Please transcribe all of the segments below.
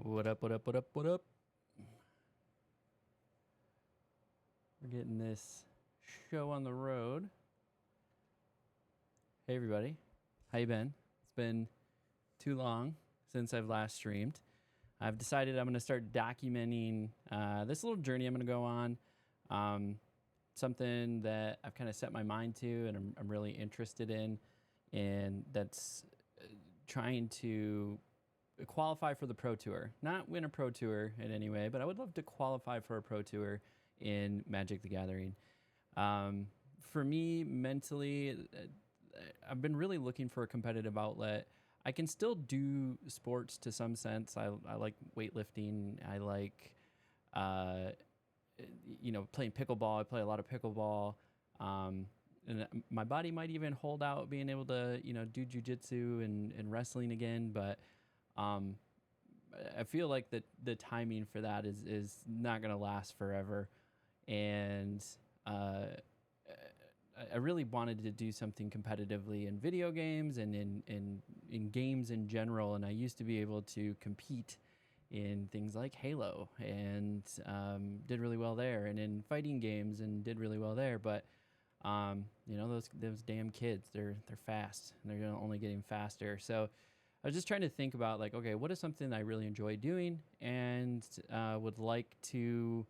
What up, what up, what up, what up? We're getting this show on the road. Hey everybody, how you been? It's been too long since I've last streamed. I've decided I'm going to start documenting this little journey I'm going to go on. Something that I've kind of set my mind to and I'm really interested in, and that's trying to qualify for the Pro Tour. Not win a Pro Tour in any way, but I would love to qualify for a Pro Tour in Magic the Gathering. For me, mentally, I've been really looking for a competitive outlet. I can still do sports to some sense. I like weightlifting. I like, playing pickleball. I play a lot of pickleball. And my body might even hold out being able to, do jujitsu and wrestling again. But I feel like the timing for that is not going to last forever. And I really wanted to do something competitively in video games and in games in general. And I used to be able to compete in things like Halo and did really well there, and in fighting games and did really well there. But those damn kids, they're fast and they're only getting faster. So I was just trying to think about, like, okay, what is something I really enjoy doing and would like to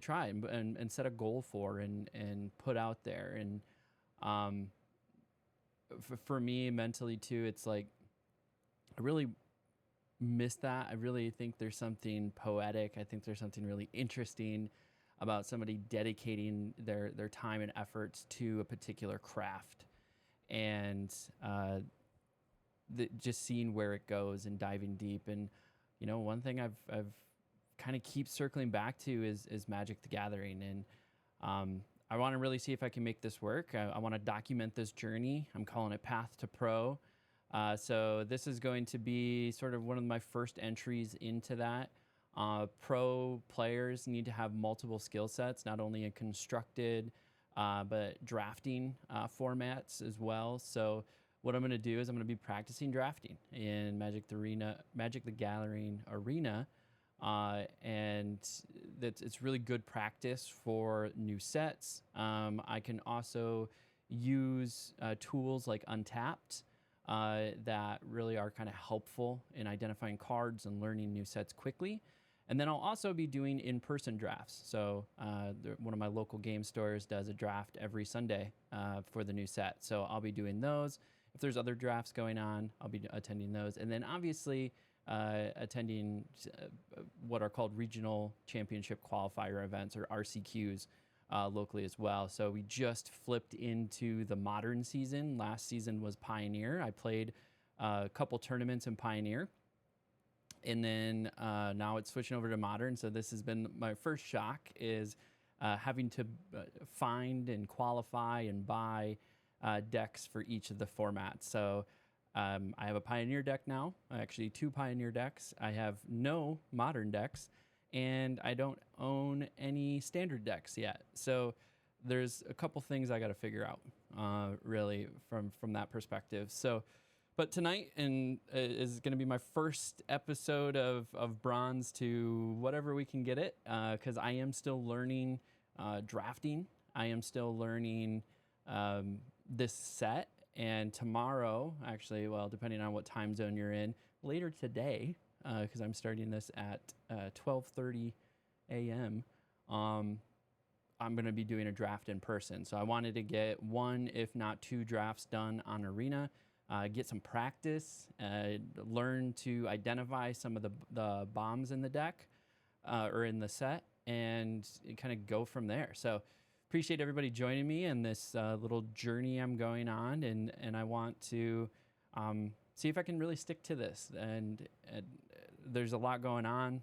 try and set a goal for and put out there. And for me mentally too, it's like I really miss that. I really think there's something poetic. I think there's something really interesting about somebody dedicating their time and efforts to a particular craft, and just seeing where it goes and diving deep. And one thing I've kind of keep circling back to is Magic the Gathering, and I want to really see if I can make this work. I want to document this journey. I'm calling it Path to Pro. So this is going to be sort of one of my first entries into that. Pro players need to have multiple skill sets, not only in constructed, but drafting formats as well. So what I'm going to do is I'm going to be practicing drafting in Magic the Gathering Arena. And it's really good practice for new sets. I can also use tools like Untapped that really are kind of helpful in identifying cards and learning new sets quickly. And then I'll also be doing in-person drafts. So one of my local game stores does a draft every Sunday for the new set. So I'll be doing those. If there's other drafts going on, I'll be attending those. And then obviously attending what are called regional championship qualifier events, or RCQs, locally as well. So we just flipped into the modern season. Last season was Pioneer. I played a couple tournaments in Pioneer, and then now it's switching over to modern. So this has been my first shock, is having to find and qualify and buy decks for each of the formats. So I have a Pioneer deck now, actually 2 Pioneer decks. I have no modern decks, and I don't own any standard decks yet. So there's a couple things I got to figure out, really, from that perspective. So, but tonight is going to be my first episode of Bronze to whatever we can get it, because I am still learning drafting. I am still learning this set. And tomorrow, actually, well, depending on what time zone you're in, later today, because I'm starting this at 12:30 a.m., I'm going to be doing a draft in person. So I wanted to get 1, if not 2 drafts done on Arena, get some practice, learn to identify some of the bombs in the deck or in the set, and kind of go from there. So appreciate everybody joining me in this little journey I'm going on, and I want to see if I can really stick to this. And there's a lot going on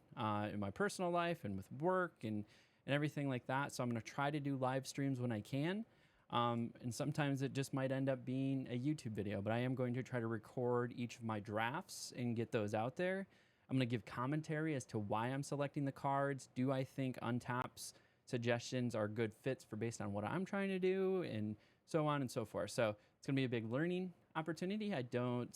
in my personal life and with work and everything like that. So I'm going to try to do live streams when I can. And sometimes it just might end up being a YouTube video, but I am going to try to record each of my drafts and get those out there. I'm going to give commentary as to why I'm selecting the cards. Do I think Untapped's suggestions are good fits for based on what I'm trying to do, and so on and so forth. So it's going to be a big learning opportunity. I don't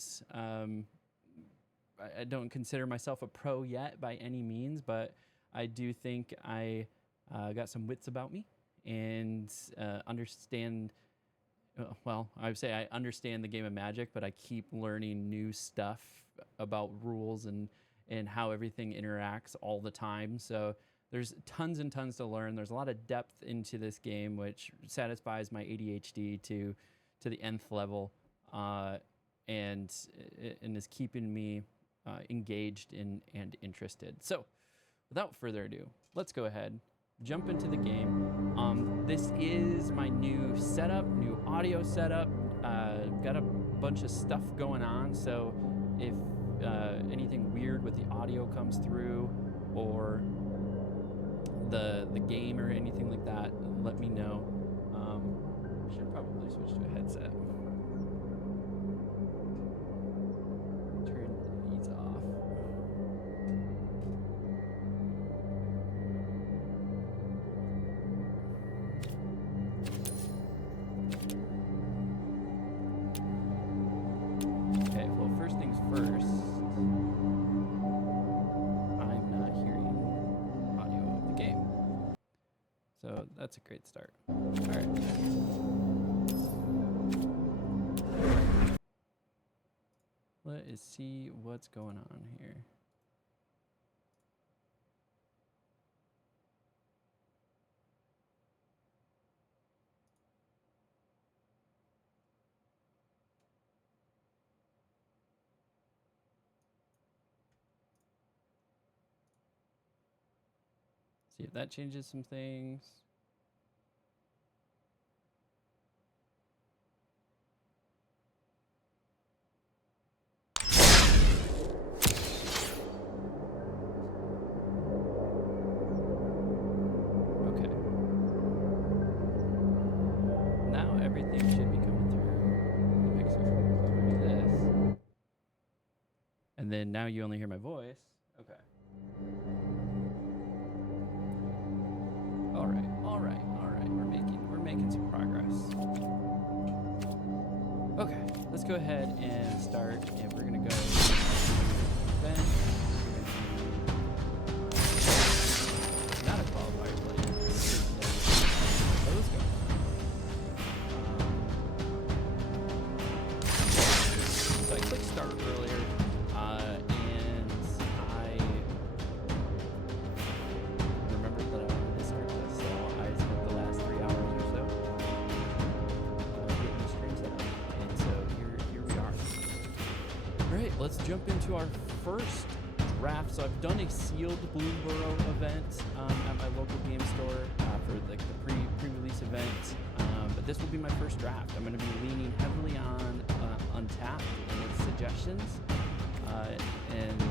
I don't consider myself a pro yet by any means, but I do think I got some wits about me and understand. Well, I would say I understand the game of Magic, but I keep learning new stuff about rules and how everything interacts all the time. So there's tons and tons to learn. There's a lot of depth into this game, which satisfies my ADHD to the nth level, and is keeping me engaged and interested. So without further ado, let's go ahead, jump into the game. This is my new setup, new audio setup. Got a bunch of stuff going on, so if anything weird with the audio comes through or the game or anything like that, let me know. Should probably switch to a headset. Turn these off. Okay, well, first things first, I'm not hearing audio of the game. So that's a great start. All right. Let's see what's going on here. See if that changes some things. Okay. Now everything should be coming through the mixer. So I'm gonna do this. And then now you only hear my voice. Okay. All right. We're making some progress. Okay, let's go ahead and start, and we're gonna go event. Not a qualifier player. So let's go. So I clicked start earlier, and I remembered that I wanted to start this, so I spent the last 3 hours or so getting the screen set up, and so here we are. All right, let's jump into our first draft. So I've done a sealed Bloomburrow event at my local game store for like the pre-release event, but this will be my first draft. I'm going to be leaning heavily on Untapped and its suggestions, and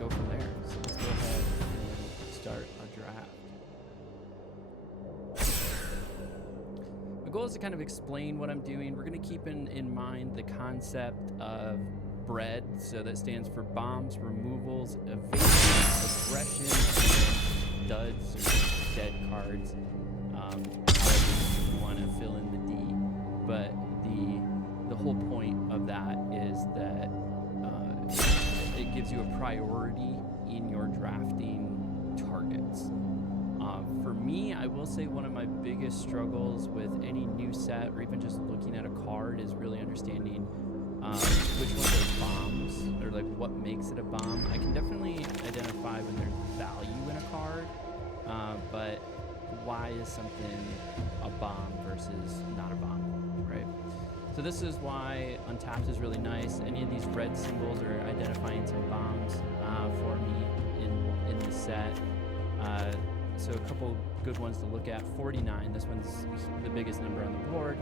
go from there. So let's go ahead and start our draft. My goal is to kind of explain what I'm doing. We're going to keep in mind the concept of bread, so that stands for bombs, removals, evasion, aggression, duds, or dead cards. However you want to fill in the D, but the whole point of that is that it gives you a priority in your drafting targets. For me, I will say one of my biggest struggles with any new set, or even just looking at a card, is really understanding which ones are bombs, or like what makes it a bomb. I can definitely identify when there's value in a card, but why is something a bomb versus not a bomb, right? So this is why Untapped is really nice. Any of these red symbols are identifying some bombs for me in the set. So a couple good ones to look at. 49, this one's the biggest number on the board.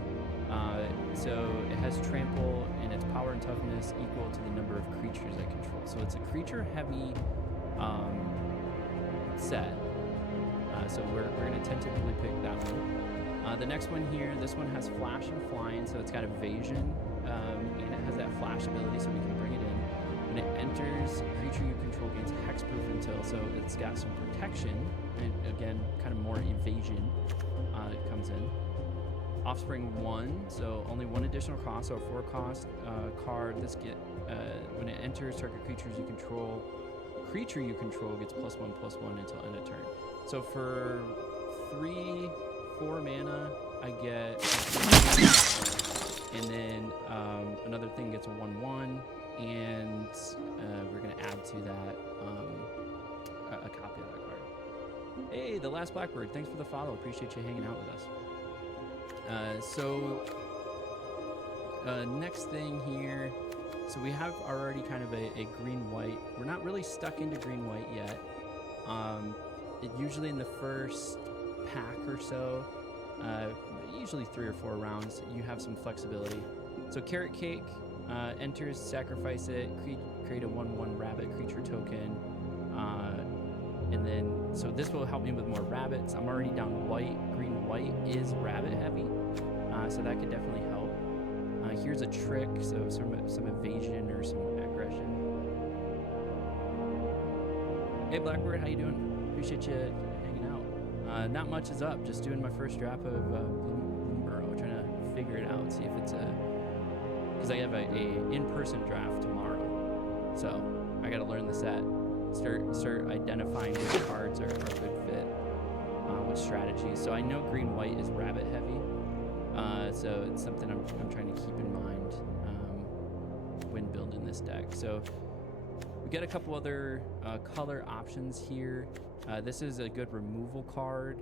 So it has trample, and its power and toughness equal to the number of creatures I control. So it's a creature-heavy set. So we're going to tentatively pick that one. The next one here, this one has flash and flying, so it's got evasion, and it has that flash ability, so we can bring it in. When it enters, creature you control gains hexproof until, so it's got some protection, and again, kind of more evasion it comes in. Offspring 1, so only one additional cost, so a 4-cost card. This when it enters, target creature you control gets +1/+1 until end of turn. So for 3/4 mana, I get, and then another thing gets a 1/1, and we're gonna add to that a copy of that card. Hey, the last Blackbird, thanks for the follow. Appreciate you hanging out with us. Next thing here, so we have already kind of a green-white. We're not really stuck into green-white yet. Usually in the first pack or so, usually 3 or 4 rounds, you have some flexibility. So Carrot Cake enters, sacrifice it, create a 1/1 rabbit creature token, and then, so this will help me with more rabbits. I'm already down white. Green-white is rabbit heavy, so that could definitely help. Here's a trick, so some evasion or some aggression. Hey Blackbird, how you doing? Appreciate you hanging out. Not much is up, just doing my first draft of Bloomburrow, trying to figure it out, see if it's because I have a in-person draft tomorrow, so I got to learn the set. Start identifying which cards are a good fit with strategies. So I know green-white is rabbit heavy, so it's something I'm trying to keep in mind when building this deck. So we got a couple other color options here. This is a good removal card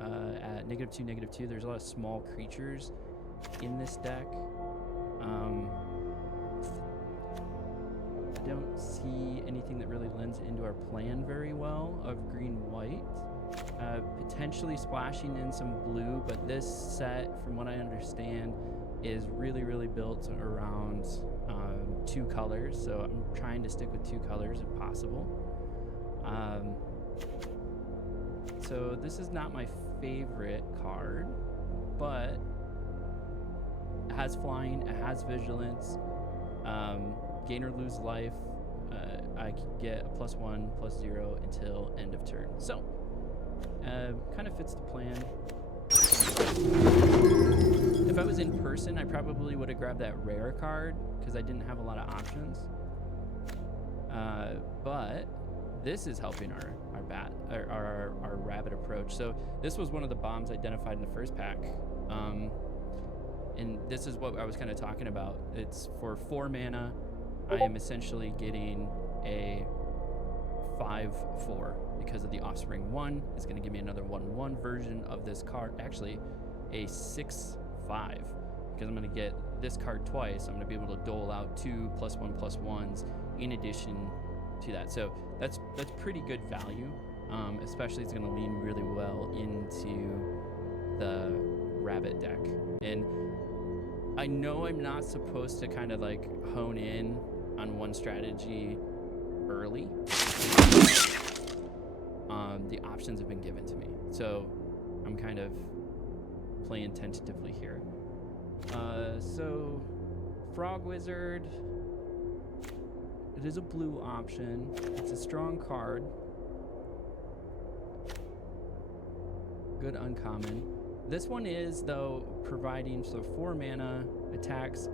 at -2/-2. There's a lot of small creatures in this deck. I don't see anything that really lends into our plan very well of green-white. Potentially splashing in some blue, but this set, from what I understand, is really built around 2 colors, so I'm trying to stick with 2 colors if possible. So this is not my favorite card, but it has flying, it has vigilance, gain or lose life. I can get a +1/+0 until end of turn. So kind of fits the plan. If I was in person, I probably would have grabbed that rare card because I didn't have a lot of options. But this is helping our rabbit approach. So this was one of the bombs identified in the first pack. And this is what I was kind of talking about. It's for 4 mana. I am essentially getting a 5/4 because of the Offspring 1. It's going to give me another 1/1 version of this card. Actually, a 6/5 because I'm going to get this card twice. I'm going to be able to dole out 2 +1/+1s in addition to that. So that's pretty good value. Especially it's going to lean really well into the rabbit deck. And I know I'm not supposed to kind of like hone in on one strategy early. The options have been given to me, so I'm kind of playing tentatively here. So Frog Wizard, it is a blue option. It's a strong card. Good uncommon. This one is, though, providing, so 4 mana attacks,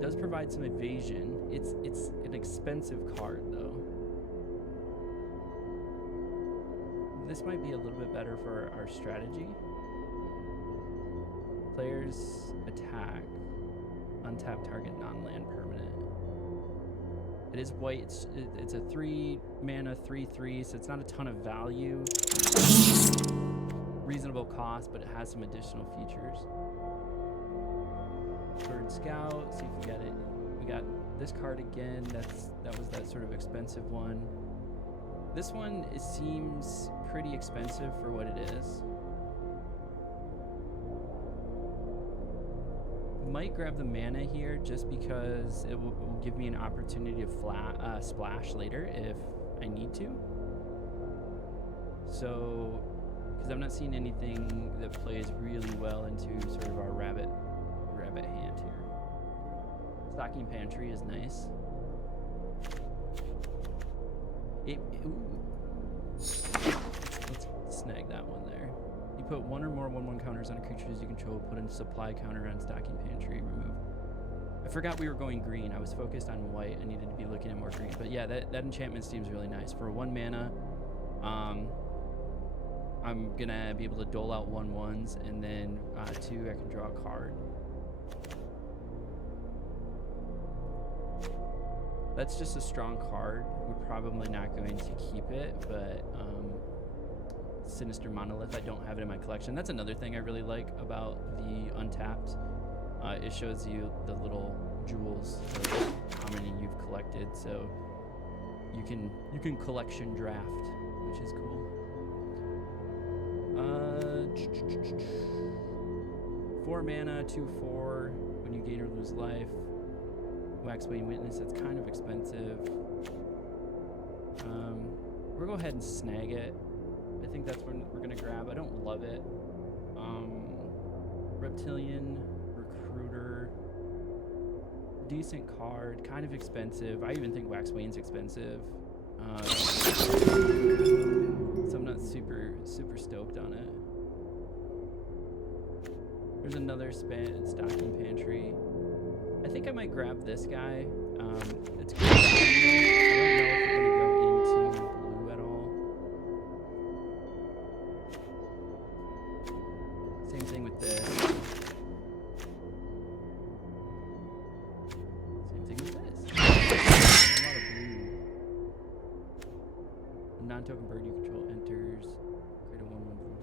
does provide some evasion. It's an expensive card, though. This might be a little bit better for our strategy. Players attack, untap target non-land permanent. It is white. It's a 3 mana 3/3, so it's not a ton of value. Reasonable cost, but it has some additional features. Bird Scout, see if we got it. We got this card again. That was that sort of expensive one. This one, it seems pretty expensive for what it is. Might grab the mana here just because it will give me an opportunity to splash later if I need to. So, because I'm not seeing anything that plays really well into sort of our rabbit hand here. Stocking Pantry is nice. Ooh. Let's snag that one there. put one or more 1/1 counters on creatures you control, put a supply counter on stocking pantry, remove. I forgot we were going green. I was focused on white. I needed to be looking at more green. But yeah, that enchantment seems really nice. For 1 mana, I'm going to be able to dole out 1/1s, and then 2, I can draw a card. That's just a strong card. We're probably not going to keep it, but Sinister Monolith, I don't have it in my collection. That's another thing I really like about the Untapped. It shows you the little jewels of how many you've collected, so you can collection draft, which is cool. 4 mana, 2/4. When you gain or lose life. Waxbane Witness, that's kind of expensive. We'll go ahead and snag it. I think that's what we're gonna grab. I don't love it. Reptilian Recruiter, decent card, kind of expensive. I even think Waxbane's expensive. So I'm not super stoked on it. There's another stocking pantry. I think I might grab this guy. It's good. I don't know if we're gonna go into blue at all. Same thing with this. Same thing with this. A lot of blue. A non-token bird you control enters. Create a 1/1 blue.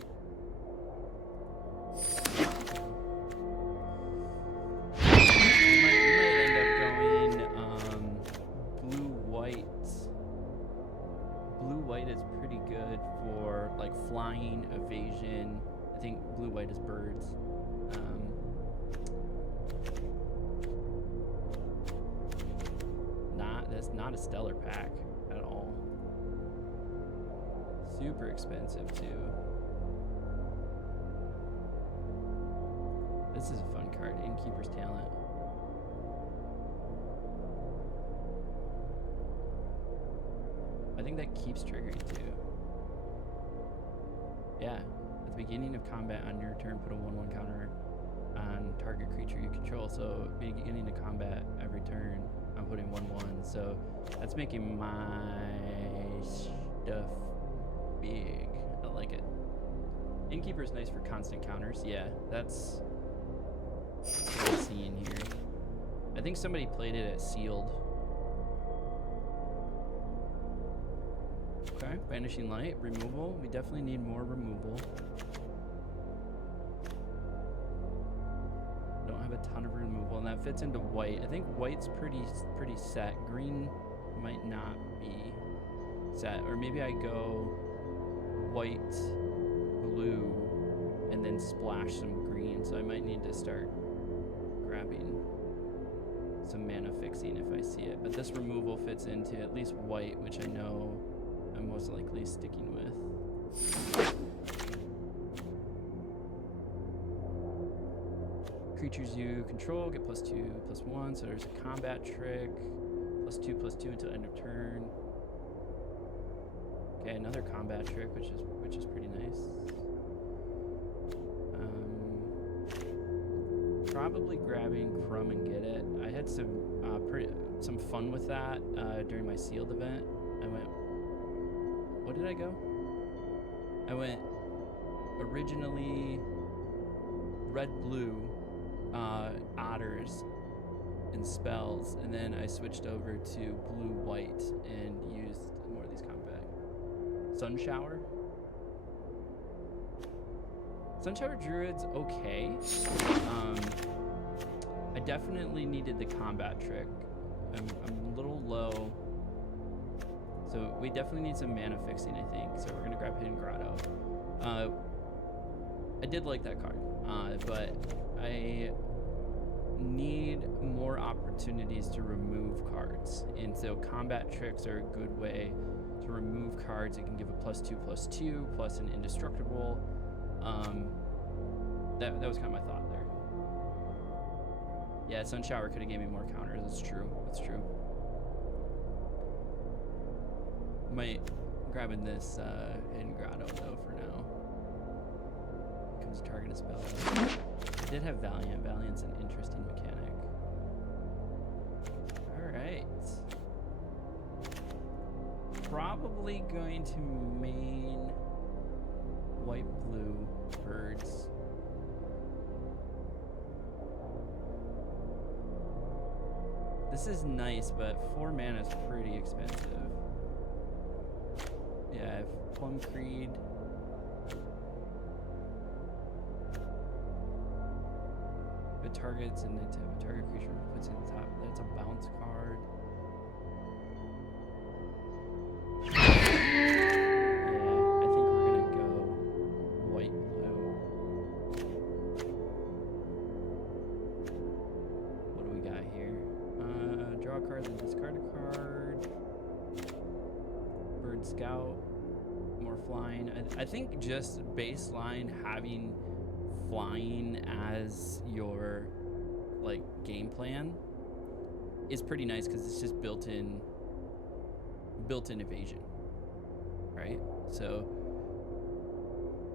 Blue-white is pretty good for like flying, evasion. I think blue-white is birds. That's not a stellar pack at all. Super expensive too. This is a fun card, Innkeeper's Talent. I think that keeps triggering too. Yeah, at the beginning of combat on your turn, put a 1/1 counter on target creature you control. So beginning of combat every turn, I'm putting 1/1. So that's making my stuff big. I like it. Innkeeper is nice for constant counters. Yeah, that's what I'm seeing here. I think somebody played it at sealed. Okay, Banishing Light, removal. We definitely need more removal. Don't have a ton of removal, and that fits into white. I think white's pretty set. Green might not be set, or maybe I go white, blue, and then splash some green. So I might need to start grabbing some mana fixing if I see it. But this removal fits into at least white, which I know I'm most likely sticking with. Creatures you control get +2/+1, so there's a combat trick. +2/+2 until end of turn. Okay, another combat trick, which is pretty nice. Probably grabbing Crumb and Get It. I had some fun with that during my sealed event. I went. What did I go? I went originally red-blue otters and spells, and then I switched over to blue-white and used more of these combat. Sunshower. Sunshower Druid's okay. I definitely needed the combat trick. I'm a little low. So we definitely need some mana fixing, I think. So we're gonna grab Hidden Grotto. I did like that card, but I need more opportunities to remove cards. And so combat tricks are a good way to remove cards. It can give a +2/+2 plus an indestructible. That was kind of my thought there. Yeah, Sunshower could have gave me more counters. That's true. That's true. Might grabbing this Hidden Grotto though for now. turns to target a spell. I did have Valiant. Valiant's an interesting mechanic. Alright. Probably going to main white-blue birds. This is nice, but 4 mana is pretty expensive. Yeah, I have Plum Creed. If it targets and it's a target creature puts it in the top, that's a bounce card. Yeah, I think we're gonna go white-blue. What do we got here? Draw a card, then discard a card. Bird Scout, more flying. I think just baseline having flying as your like game plan is pretty nice because it's just built-in evasion, right? So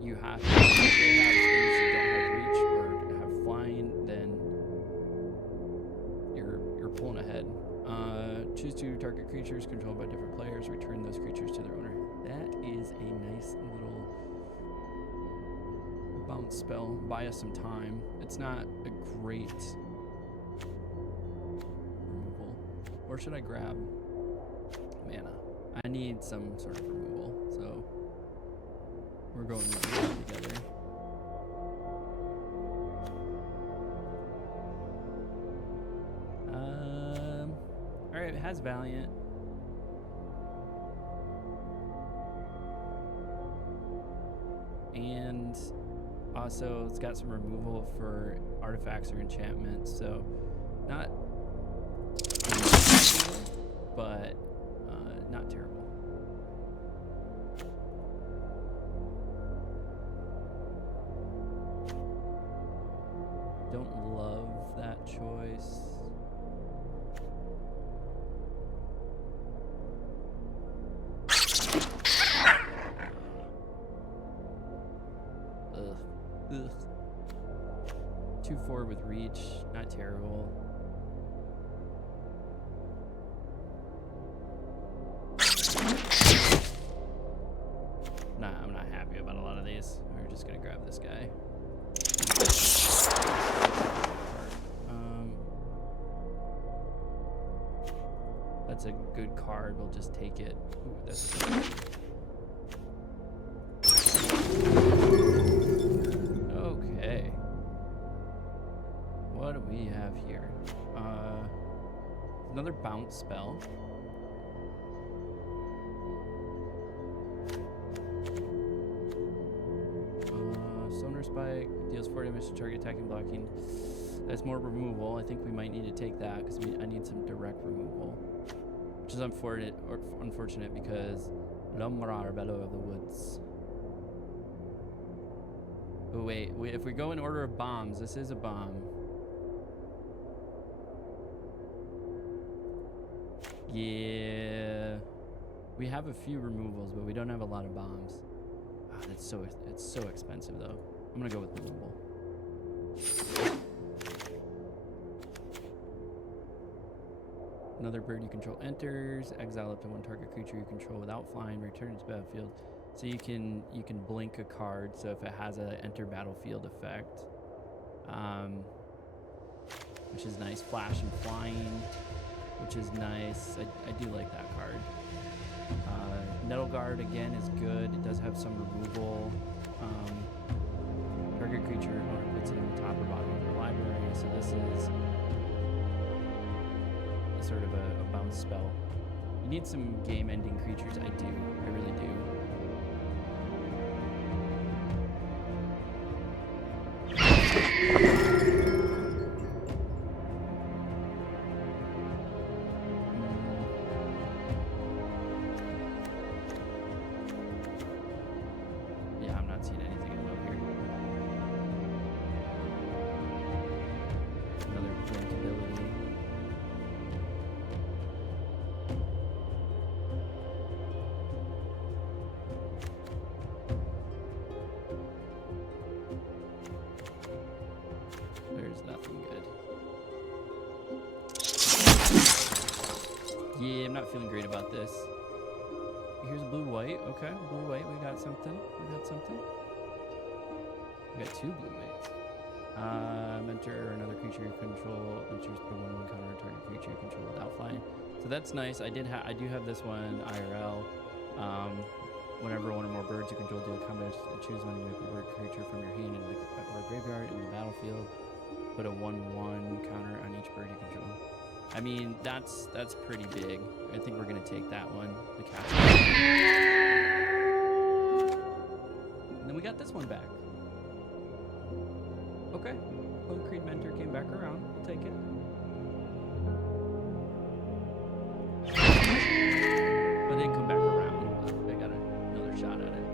you have to have things that don't have reach or have flying, then you're pulling ahead. Choose 2 target creatures controlled by different players. Return those creatures to their owner. That is a nice little bounce spell. Buy us some time. It's not a great removal. Or should I grab mana? I need some sort of removal, so we're going together. Alright, it has Valiant. And also it's got some removal for artifacts or enchantments, so not but not terrible. Don't love that choice. Ugh. 2/4 with reach, not terrible. Nah, I'm not happy about a lot of these. We're just gonna grab this guy. That's a good card. We'll just take it. Ooh, that's good. Okay. What do we have here? Another bounce spell. Sonar Spike deals 4 damage to target attacking blocking. That's more removal. I think we might need to take that because I need some direct removal. Which is unfortunate because Lumrar, Bellow of the Woods. But wait, if we go in order of bombs, this is a bomb. Yeah. We have a few removals, but we don't have a lot of bombs. Oh, it's so expensive though. I'm gonna go with removal. Another bird you control enters, exile up to 1 target creature you control without flying, return it to battlefield. So you can blink a card, so if it has a enter battlefield effect, which is nice. Flash and flying, which is nice. I do like that card. Nettle Guard again is good. It does have some removal. Target creature owner puts it on the top or bottom of the library, so this is sort of a bounce spell. You need some game-ending creatures. I do. I really do. Yeah, I'm not seeing anything I love here. Another blink ability. I'm not feeling great about this. Here's blue-white. Okay, blue-white. We got something. We got something. We got 2 blue-whites. Mentor another creature you control. Mentors put a 1/1 counter on target creature you control without flying. So that's nice. I do have this one IRL. Whenever one or more birds you control do a combat, choose one make a bird creature from your hand in the or graveyard in the battlefield. Put a 1/1 counter on each bird you control. I mean, that's pretty big. I think we're gonna take that one. The castle. And then we got this one back. Okay. Home Creed Mentor came back around. We'll take it. But it didn't come back around. I got another shot at it.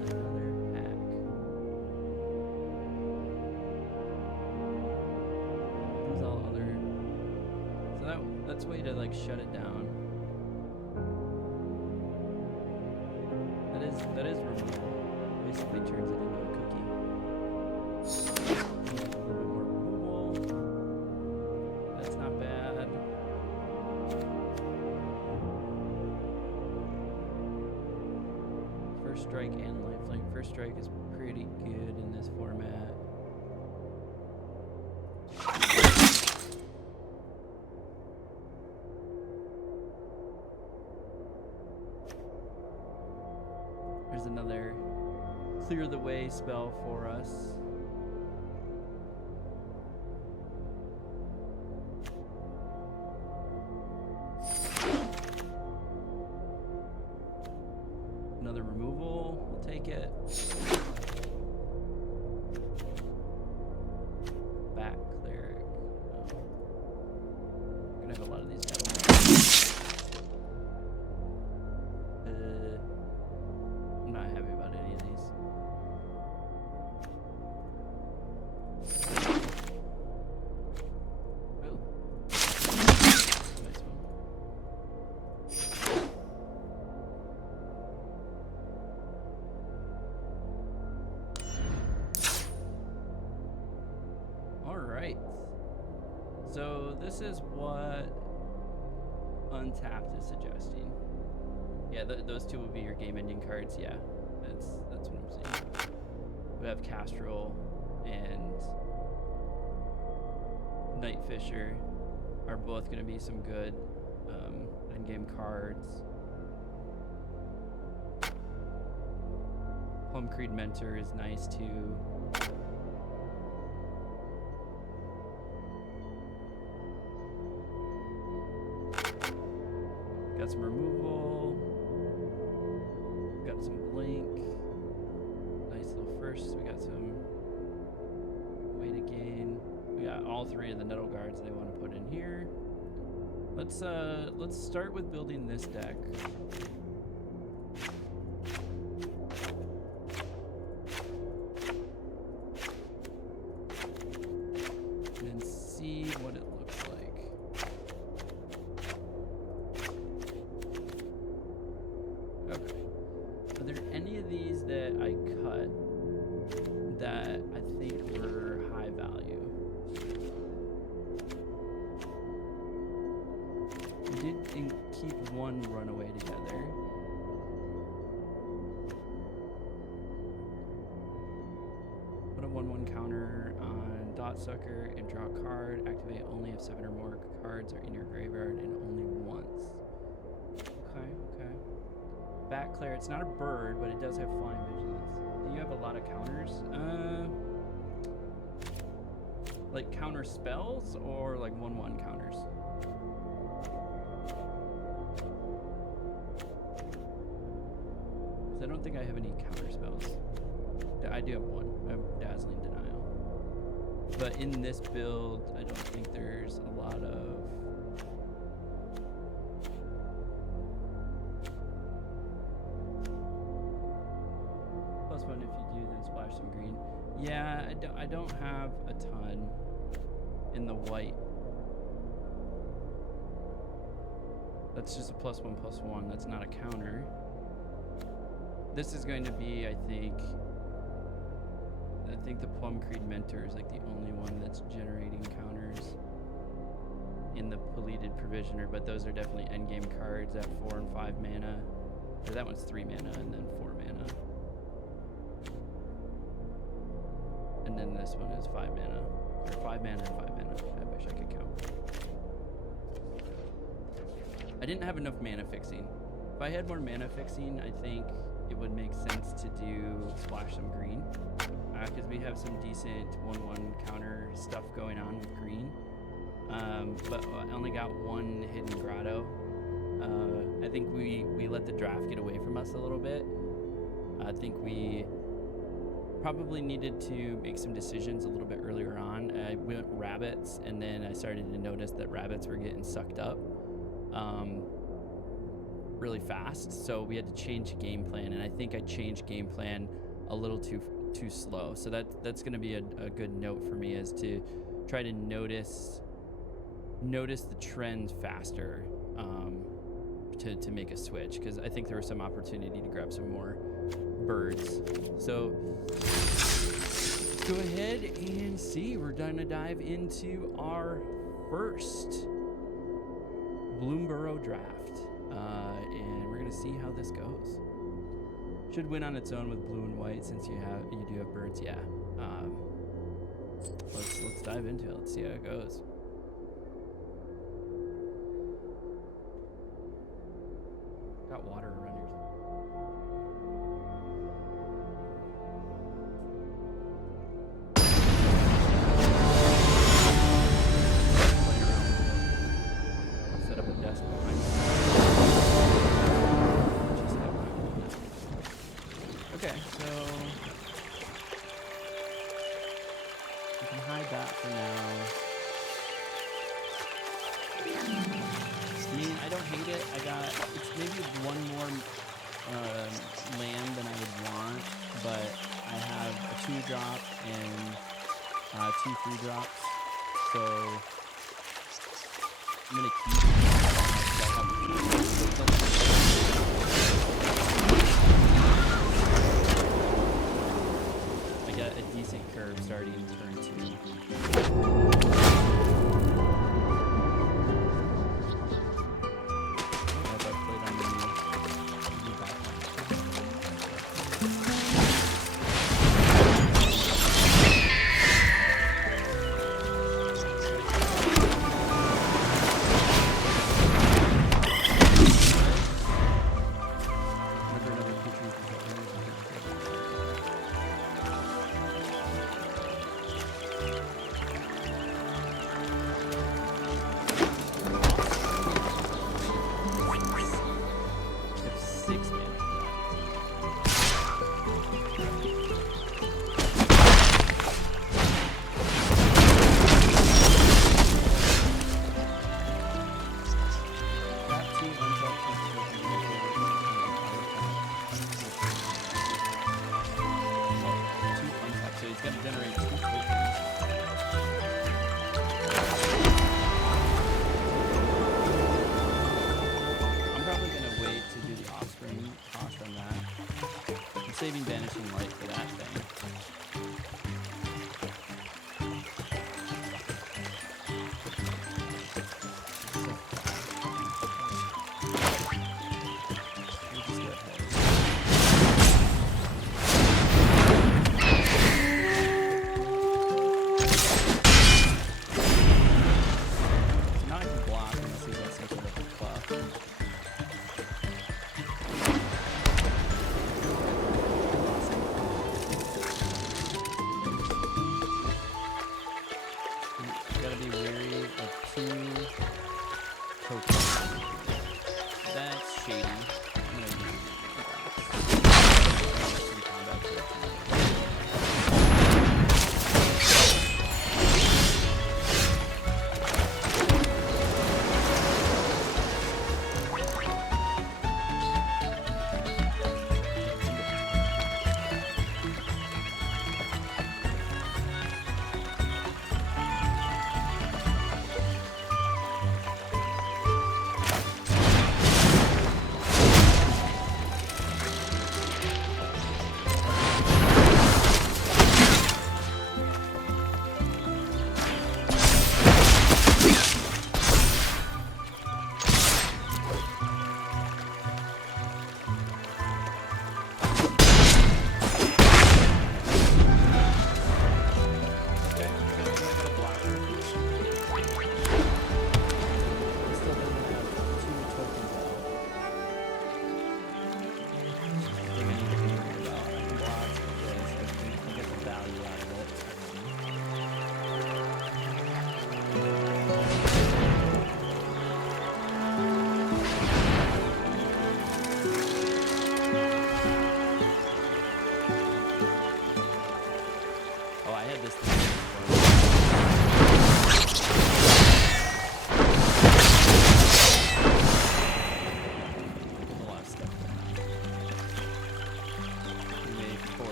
As it was in another pack. Those all other. So that's a way to like shut it down. That is removable. Basically turns it into a cookie. A little bit more removal. That's not bad. First strike and lifelink. First strike is pretty good in this format. There's another clear the way spell for us. Another removal, we'll take it. Back cleric. Oh. I'm gonna have a lot of these metal. I'm not happy about any of these. Ooh. Nice one. Alright. So this is what Untapped is suggesting. Yeah, those 2 will be your game-ending cards. Yeah, that's what I'm saying. We have Castrol and Night Fisher are both going to be some good end-game cards. Plum Creed Mentor is nice too. Got some removal. Got some blink. Nice little first. We got some way to gain. We got all 3 of the Nettle Guards they want to put in here. Let's start with building this deck. And see what it looks like. Okay. Are there any of these that I cut that I think were high value? I did keep one runaway together. Put a 1/1 counter on Dot Sucker and draw a card. Activate only if 7 or more cards are in your graveyard and only once. Okay. Bat Claire, it's not a bird, but it does have flying vigilance. Do you have a lot of counters? Like counter spells or like 1/1 counters? Because I don't think I have any counter spells. I do have one. I have Dazzling Denial. But in this build, I don't think there's a lot of... +1 if you do, then splash some green. Yeah, I don't have a ton in the white. That's just a +1/+1. That's not a counter. This is going to be, I think the Plum Creed Mentor is like the only one that's generating counters in the Polluted Provisioner, but those are definitely endgame cards at 4 and 5 mana. Or that one's 3 mana and then 4 mana. And then this one is 5 mana. Or 5 mana and 5 mana. I wish I could count. I didn't have enough mana fixing. If I had more mana fixing, I think it would make sense to do splash some green. Because we have some decent 1/1 counter stuff going on with green. But I only got one hidden grotto. I think we let the draft get away from us a little bit. I think we probably needed to make some decisions a little bit earlier on. I went rabbits, and then I started to notice that rabbits were getting sucked up really fast. So we had to change game plan, and I think I changed game plan a little too slow. So that's going to be a good note for me, is to try to notice the trends faster to make a switch, because I think there was some opportunity to grab some more birds. So let's go ahead and see. We're going to dive into our first Bloomburrow draft, and we're going to see how this goes. Should win on its own with blue and white, since you do have birds. Yeah. Let's dive into it. Let's see how it goes. Got water around here. Set up a desk behind me. Okay, so we can hide that for now. I mean, I don't hate it. It's maybe one more land than I would want, but I have a 2-drop and 2 3-drops, so I'm gonna keep it. I got a decent curve starting in turn 2. Saving Vanishing Light for that thing. So now I can block unless he does some sort of a buff.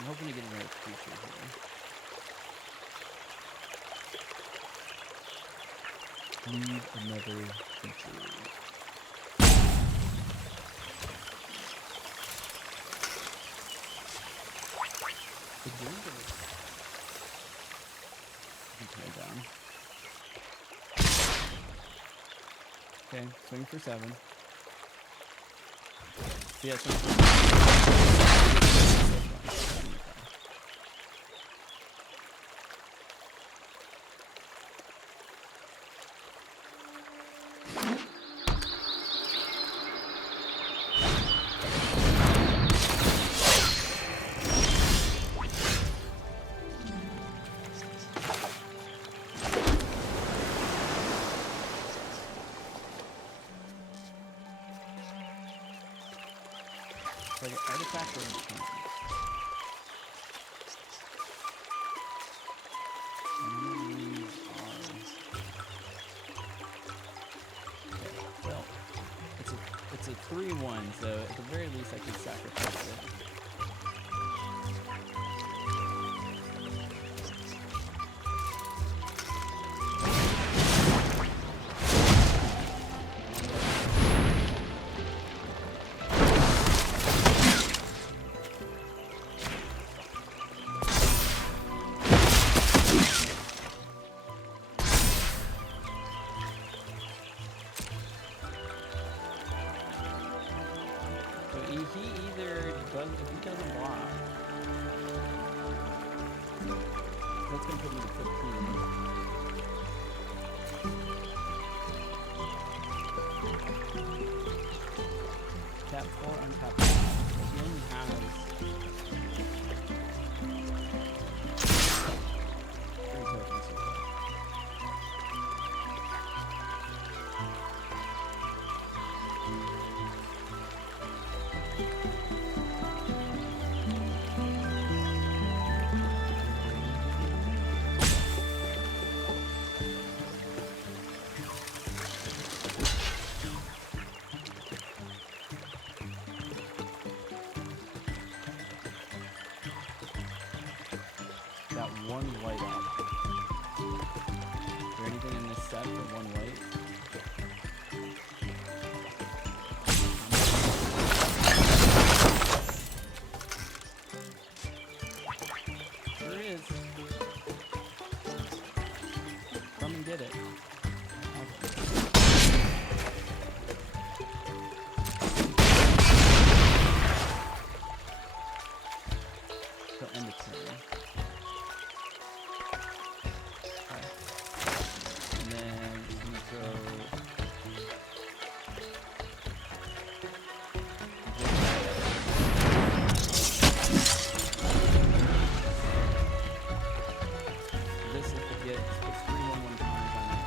I'm hoping to get another creature here. Need another creature. The game down. Okay, swing for 7. Yeah, swing for 7. Like an artifact or enchantment. Well, it's a 3/1, so at the very least I could sacrifice it. He either does, if he doesn't block, that's going to put me to 15. Tap 4, untap 1. He only has 3 tokens so far. one white up. Is there anything in this set for one white? Sure is. Come and get it. He'll end the turn. Okay. And then I'm gonna go. This if it gets puts 3/1/1 counters on it.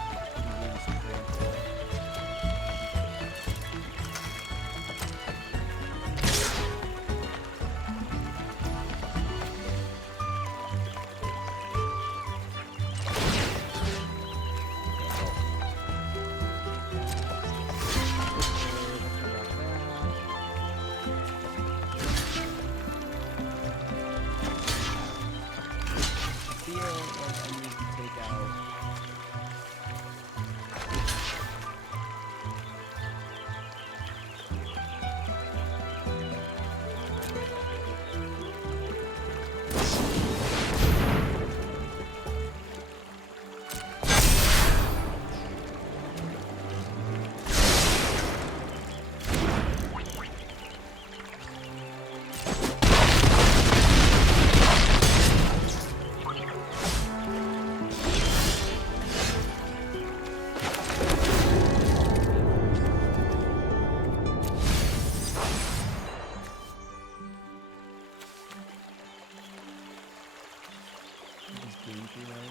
And gains control.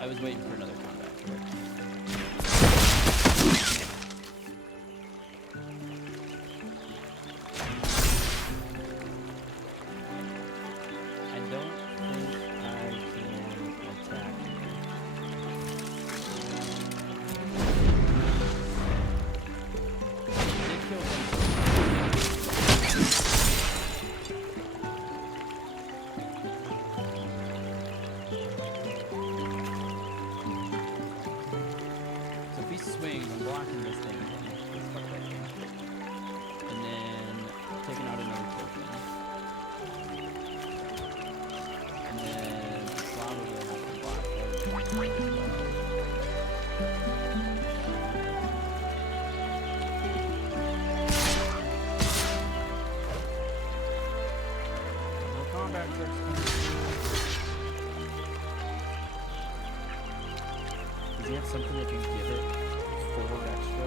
I was waiting for another combat to work. I don't think I can attack here. Did kill him. Swings, I'm blocking this thing. Fuck that thing. And then taking out another token. And then probably have to block that. No combat tricks coming. Does he have something that can give it 4 extra?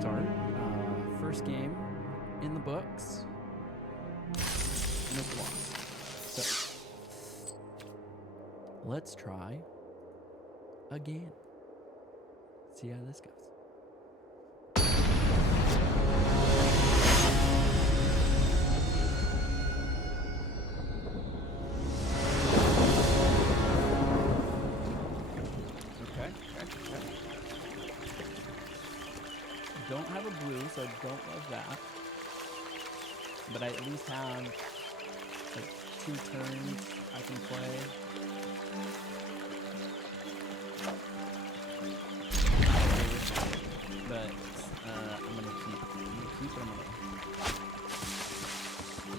start. First game in the books. No loss. So let's try again. See how this goes. Don't have a blue, so I don't love that. But I at least have like 2 turns I can play. But I'm gonna keep it. Is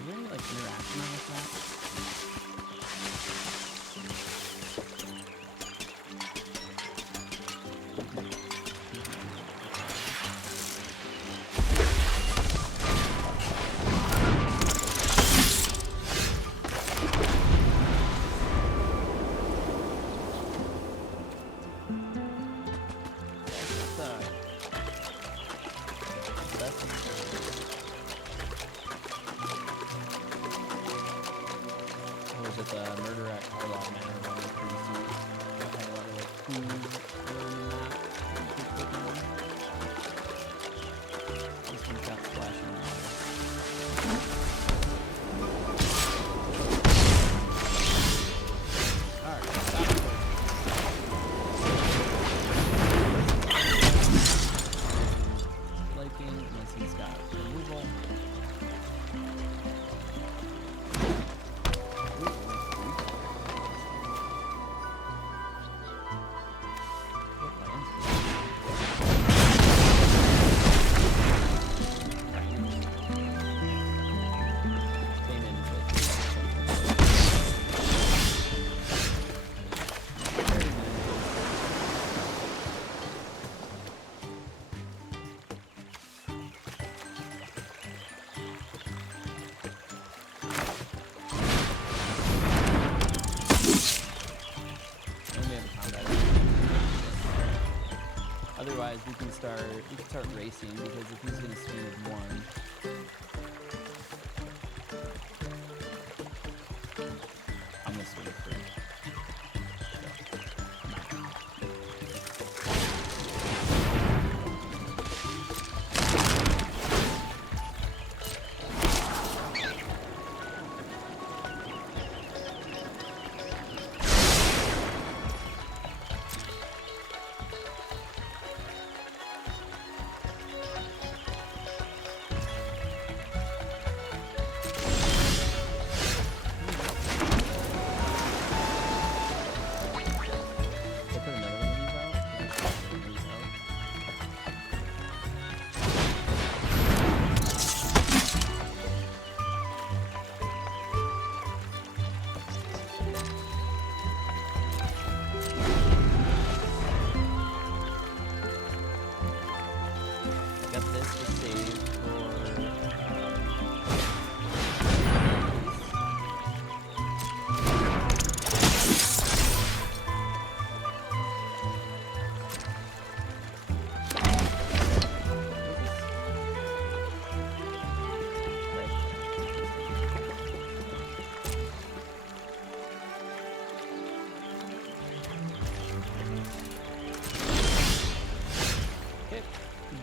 there any like interaction with that? Otherwise, we can start racing, because if he's gonna swing with 1, I'm gonna swing with 3.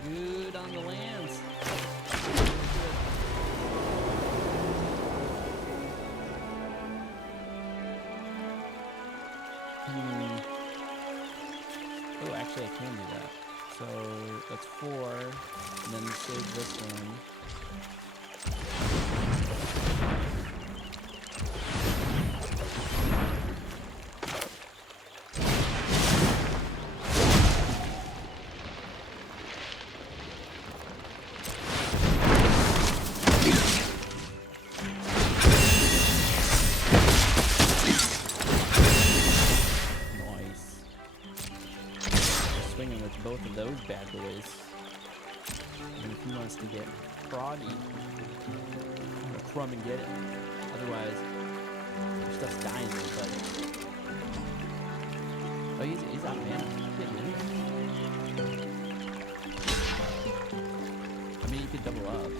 Good on the lands. Oh, actually I can do that. So that's 4, and then save this one. Both of those bad boys. And if he wants to get froggy, I'm gonna crumb and get it. Otherwise, your stuff's dying to play. Oh, he's out, man. Kidding me. you could double up.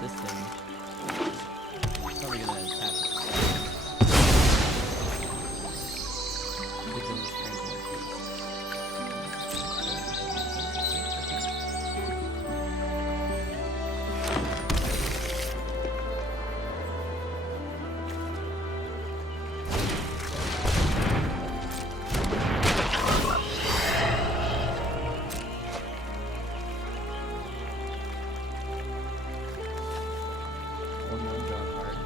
This thing is probably gonna attack it. Gives him strength and haste. One more draw card.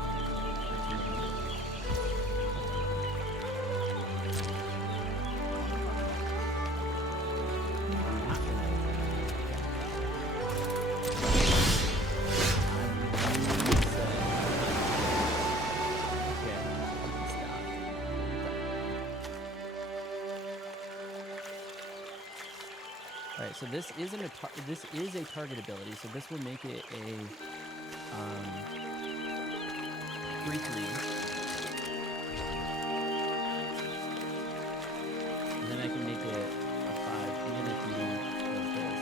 Alright, so this isn't a this is a target ability, so this will make it a 3/3. And then I can make it a 5 even if you hold this.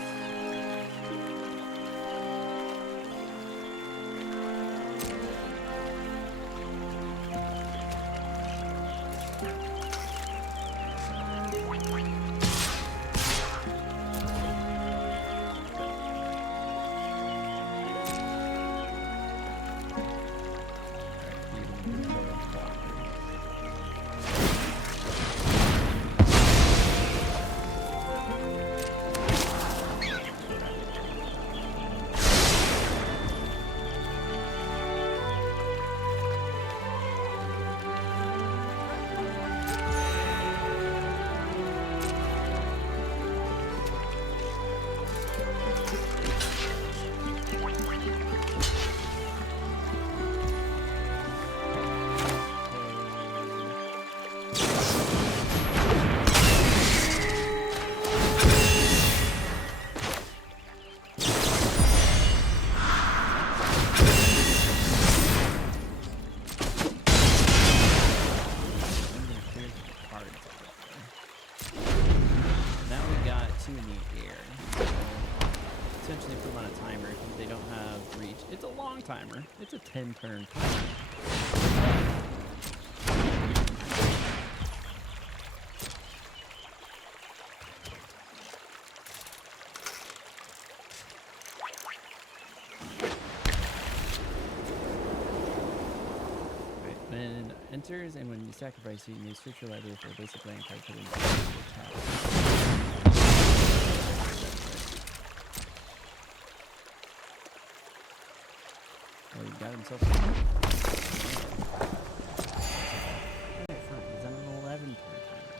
Essentially put them on a timer because they don't have reach. It's a long timer. It's a 10-turn timer. Right, when it enters and when you sacrifice it, you may switch your library for a basic land card put into your attack. Oh, he got himself. Alright, fine. He's on an 11-turn timer.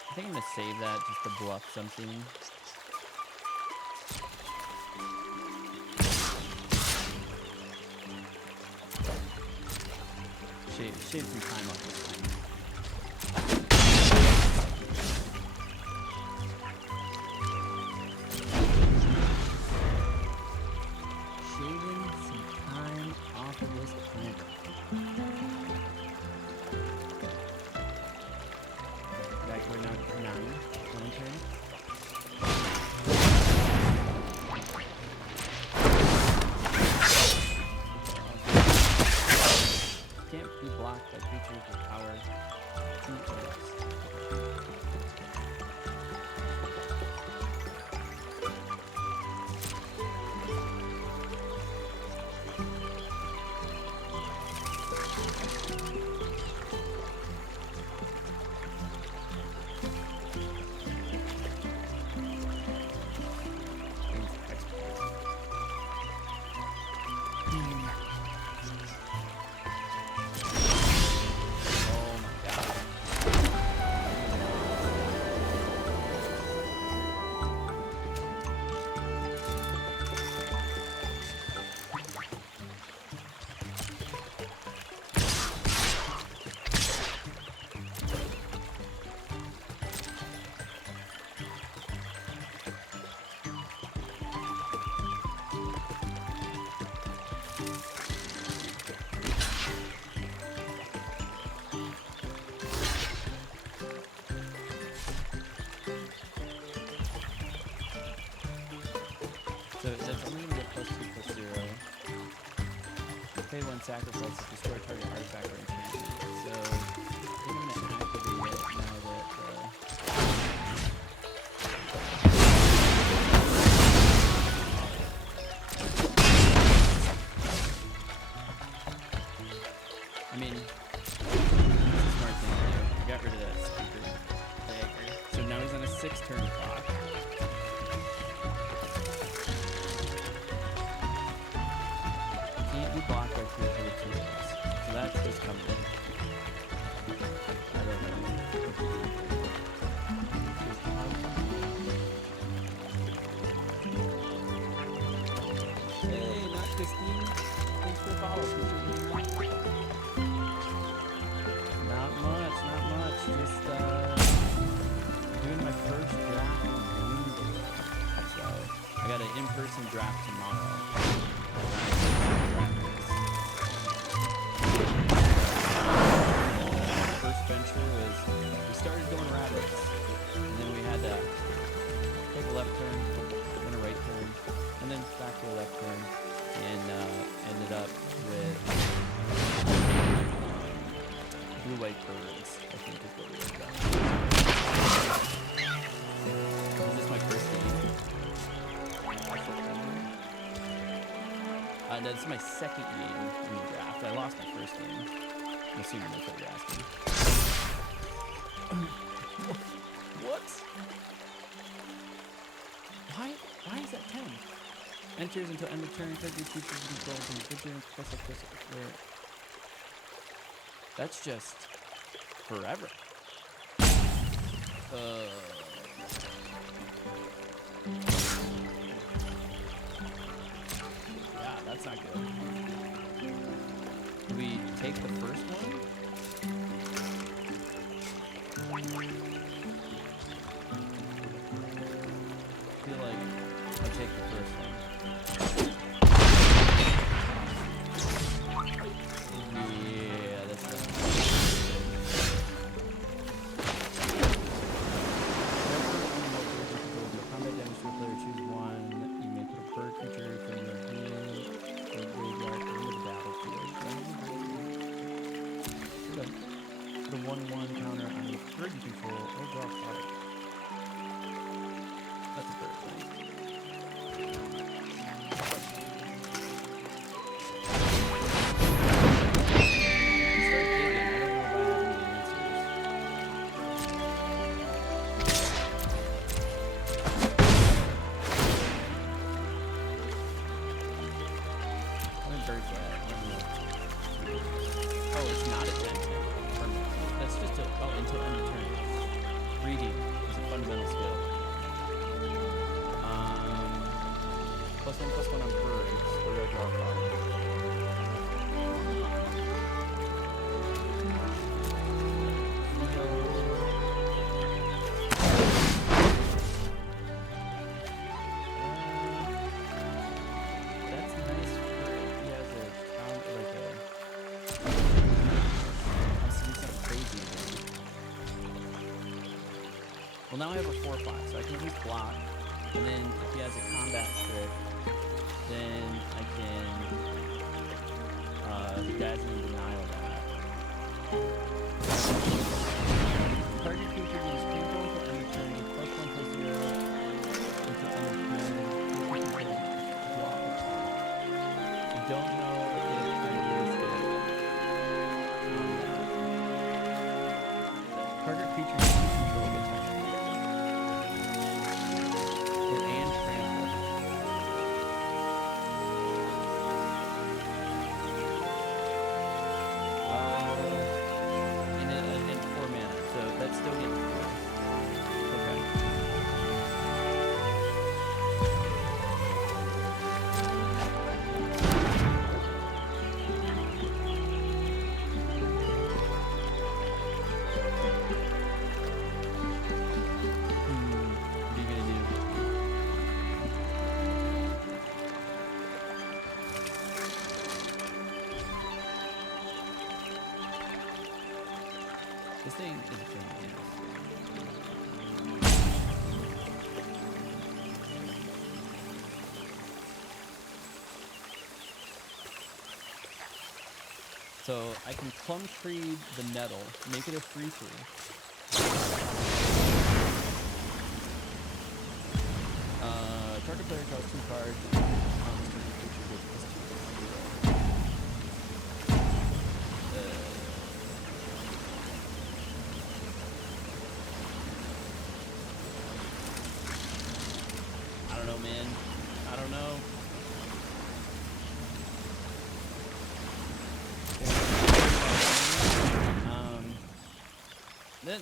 I think I'm gonna save that just to bluff something. Shave some time off this time. Shaving some time off of this planet. Right, we're now 9. 1 turn. Can't be blocked by creatures with power So that's only going to get +2/+0. Pay 1 sacrifice to destroy target artifact or enchantment. So I'm going to activate it now that. I mean, it's a smart thing to do. I got rid of that speaker dagger. So now he's on a 6-turn clock. Can't be blocked by creature tools. So that's just coming in. I don't know. Hey, not Christine. Thanks for the follow. Not much. Just doing my first draft in Bloomburrow. So I got an in-person draft tomorrow. First venture was we started going rabbits, and then we had to take a left turn, then a right turn, and then back to a left turn, and ended up with blue-white birds, I think is what we ended up. Is this my first game? No, this is my second game in the draft. I lost my first game. I'm assuming that's what you're asking. What? Why is that 10? Enters until end of turn, target creatures control from vigilance plus a plus. That's just forever. Yeah, that's not good. Do we take the first one? I feel like I'll take the first one. Yeah, that's not good. Combat damage to a player, choose one. You may put a bird creature from your hand or graveyard into the battlefield. Okay. Put a 1/1 counter on the bird you control or draw a card. That's a bird, right? Until end of turn. Reading is a fundamental skill. +1/+1 on birds. Or do I draw a card? That's nice for if he has a count, like a... I'm seeing something crazy here. Well, now I have a 4/5, so I can use block, and then if he has a combat trick, then I can dazzling denial that. Target creature gains control until end of turn, +1/+0 until end of turn. Draw a card. I don't know if I used it. Target creature gains control gets my and trample. In 4 mana, so that's still getting through. Okay. This thing is a thing. So I can plum tree the nettle, make it a 3/3. Target player draws 2 cards. I don't know, man. I don't know.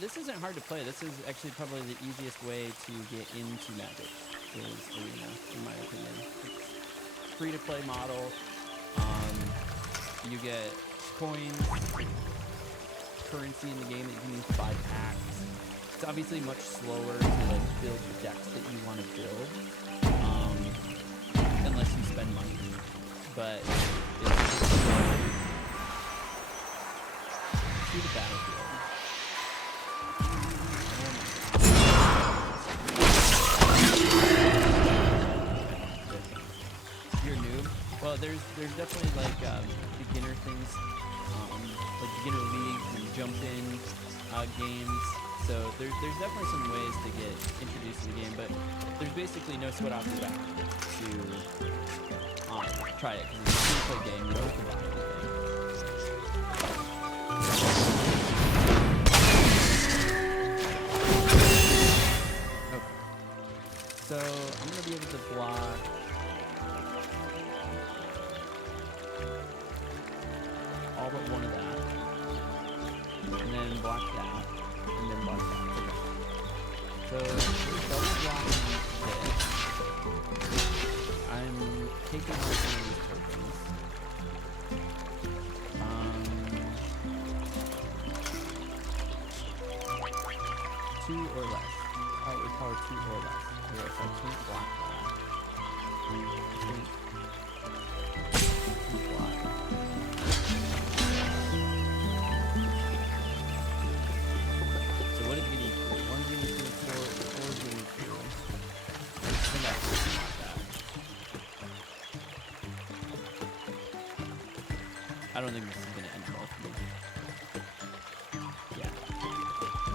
This isn't hard to play. This is actually probably the easiest way to get into Magic, is Arena, in my opinion. It's free-to-play model. You get coins, currency in the game that you can use to buy packs. It's obviously much slower to like build the decks that you want to build, unless you spend money. But it's to the battlefield. Well, there's definitely like beginner things, like beginner leagues and jump-in games. So there's definitely some ways to get introduced to the game, but there's basically no sweat off your back to try it, because it's a free-play game. You don't have to buy anything. Okay. So I'm gonna be able to block. All but one of that, and then block that, and then block that. Okay. So we're double blocking this. I'm taking out one of these tokens. 2 or less. Outward power 2 or less. Okay, so I can't block that. I don't think this is going to end well for me. Yeah.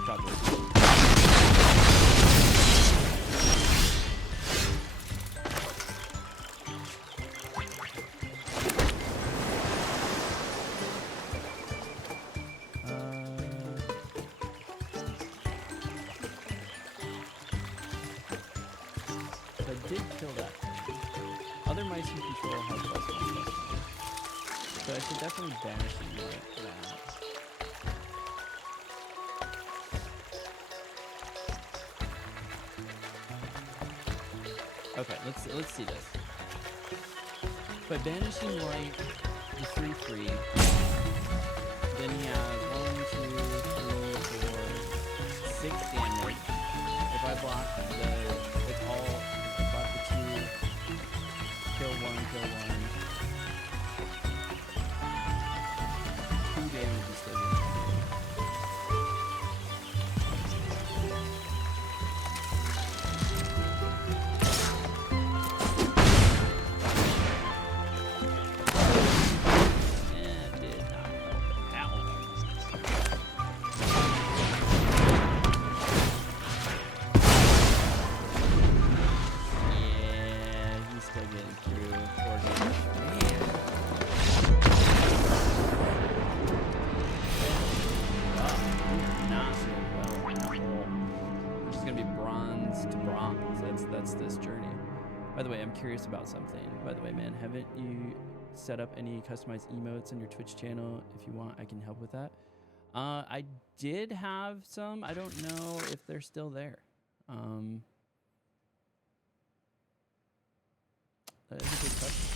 Probably. I did kill that thing. Other mice you control have +1/+1. So I should definitely banish you like that. Okay, let's see this. By banishing like the 3/3, then he has 1, 2, 3, 4, 6 damage. If I block it's all. If I block the 2, kill 1, kill 1. Damage is still getting did not help. Yeah, he's still getting through. Poor dude. That's this journey. By the way, I'm curious about something. By the way, man, haven't you set up any customized emotes on your Twitch channel? If you want, I can help with that. I did have some. I don't know if they're still there. That is a good question.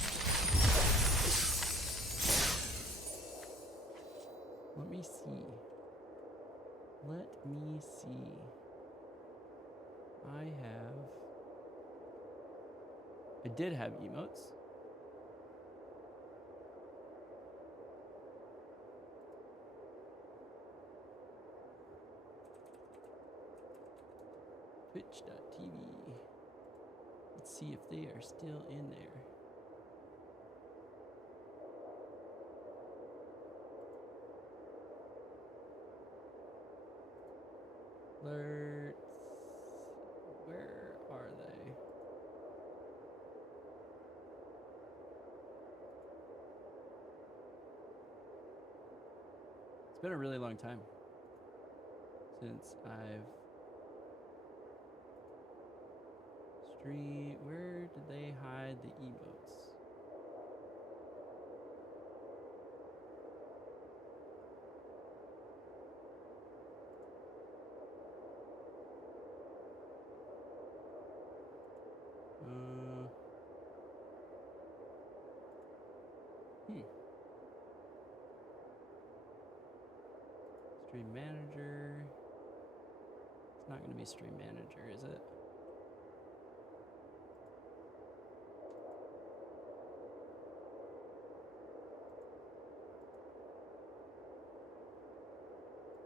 Let me see. Let me see. I did have emotes. Twitch.tv. Let's see if they are still in there. Alerts. Where are they? It's been a really long time since I've streamed. Where did they hide the emotes? Stream manager. It's not going to be stream manager, is it?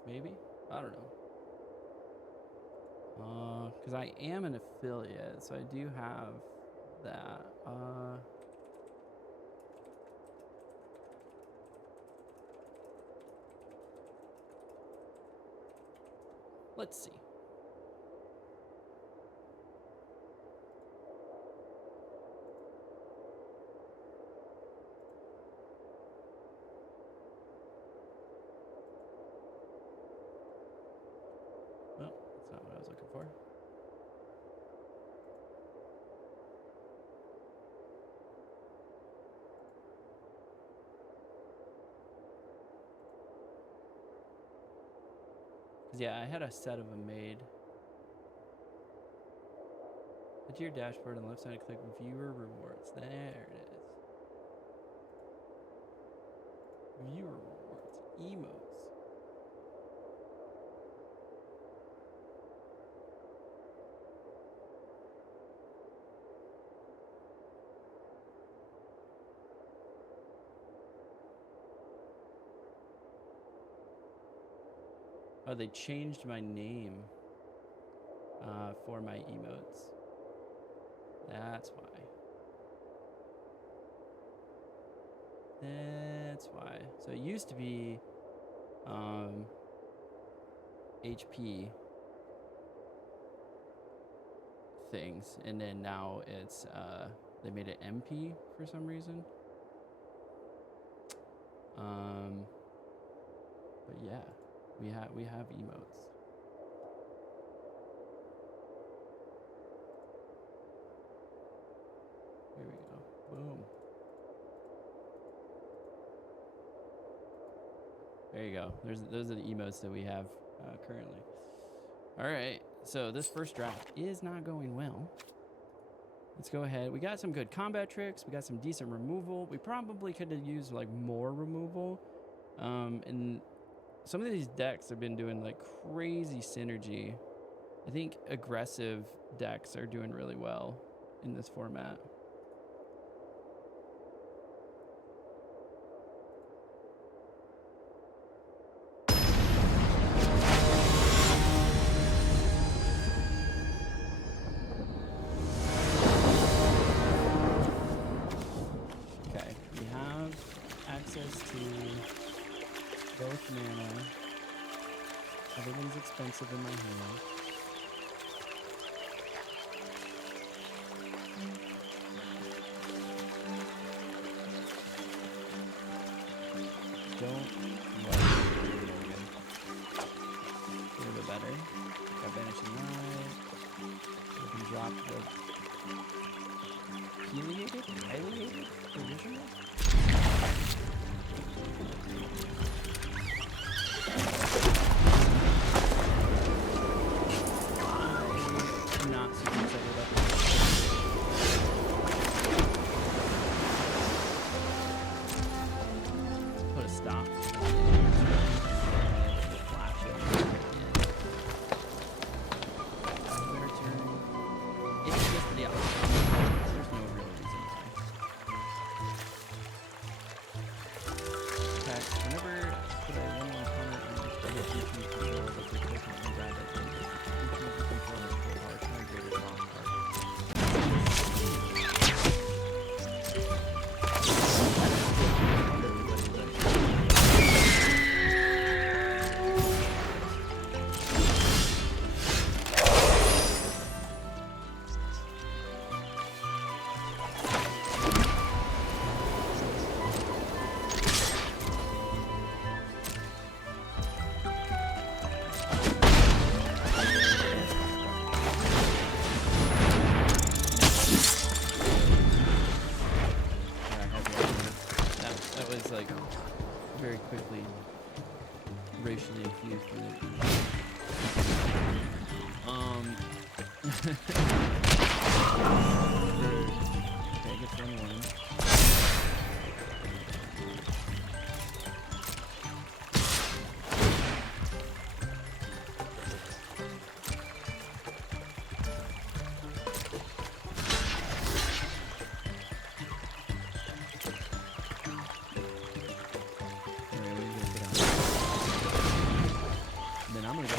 Maybe? I don't know. Because I am an affiliate, so I do have that. Let's see. Well, that's not what I was looking for. Yeah, I had a set of them made. Head to your dashboard on the left side, click Viewer Rewards. There it is. Viewer Rewards. Emotes. Oh, they changed my name for my emotes. That's why. That's why. So it used to be HP things, and then now it's they made it MP for some reason. But yeah. We have emotes. Here we go. Boom. There you go. Those are the emotes that we have currently. All right. So this first draft is not going well. Let's go ahead. We got some good combat tricks. We got some decent removal. We probably could have used like more removal. And some of these decks have been doing like crazy synergy. I think aggressive decks are doing really well in this format. Okay, we have access to both mana. Everything's expensive in my hand. Don't love Logan. A little bit better. Got Vanishing Light. We can drop the Heliated? Hyliated? Original? I'm not super excited about this. Put a stop. Flash it. It's just the opposite. There's no real reason why. gets like very quickly racially infused when it. Okay, gets 1/1. Then I'm gonna go.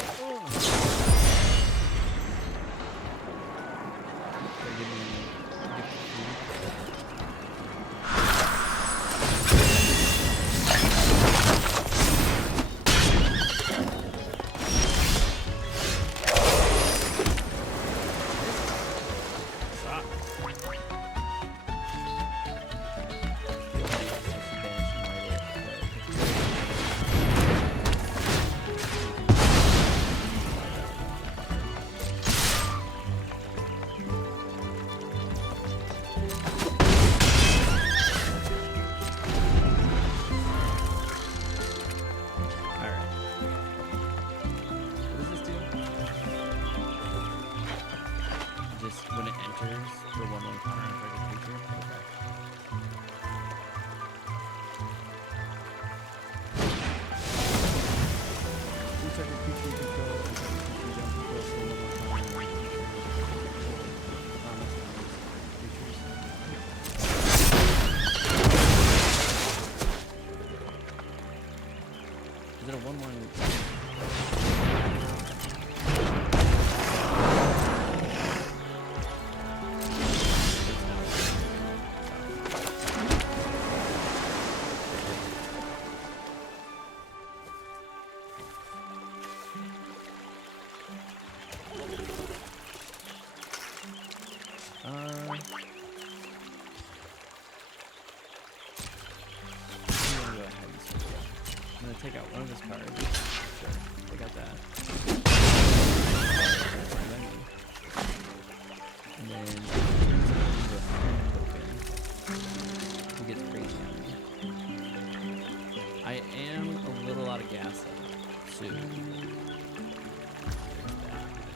When it enters for 1/1 counter on target creature. Okay. Each target creature you control, each target creature you don't control for 1/1 counter on target creature. Is it a 1/1? I'm gonna take out one of his cards. Sure, I got that. And then he gets crazy on me. I am a little out of gas though, soon. I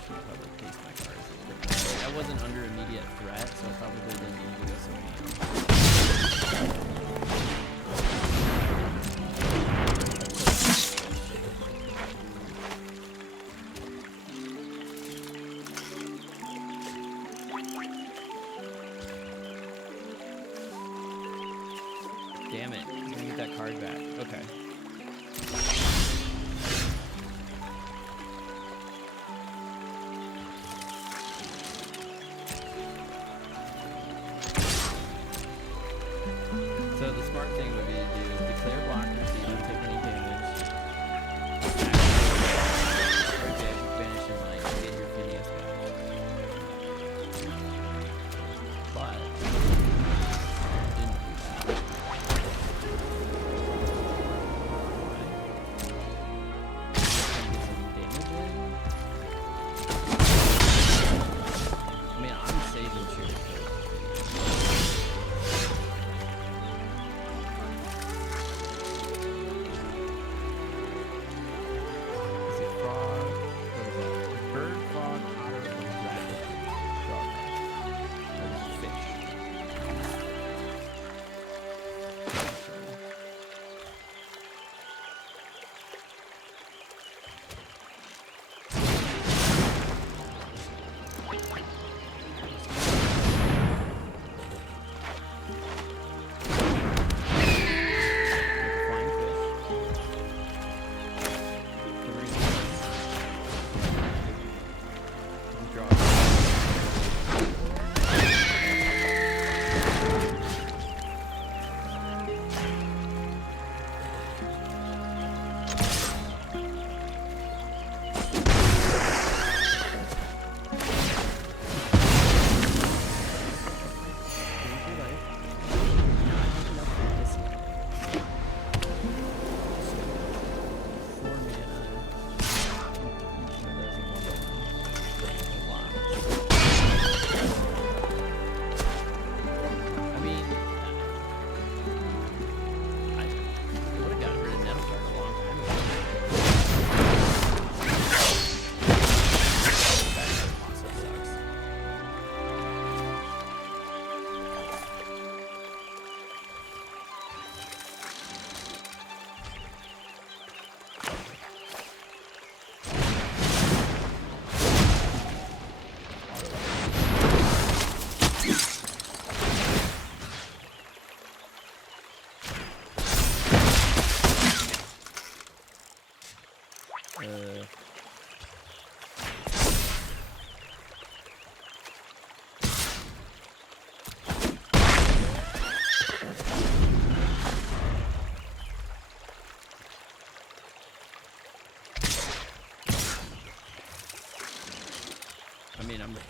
should probably paste my cards. I wasn't under immediate threat, so I probably didn't need to do so many. Damn it. I'm gonna get that card back. Okay. So the smart thing would be to do is declare blockers so you don't take any damage. Okay, vanish in light and get your Phineas back. But didn't do that. I mean, I'm saving shit. Is it frog? What is that? Bird, frog, otter, or rabbit? Frog. Or fish.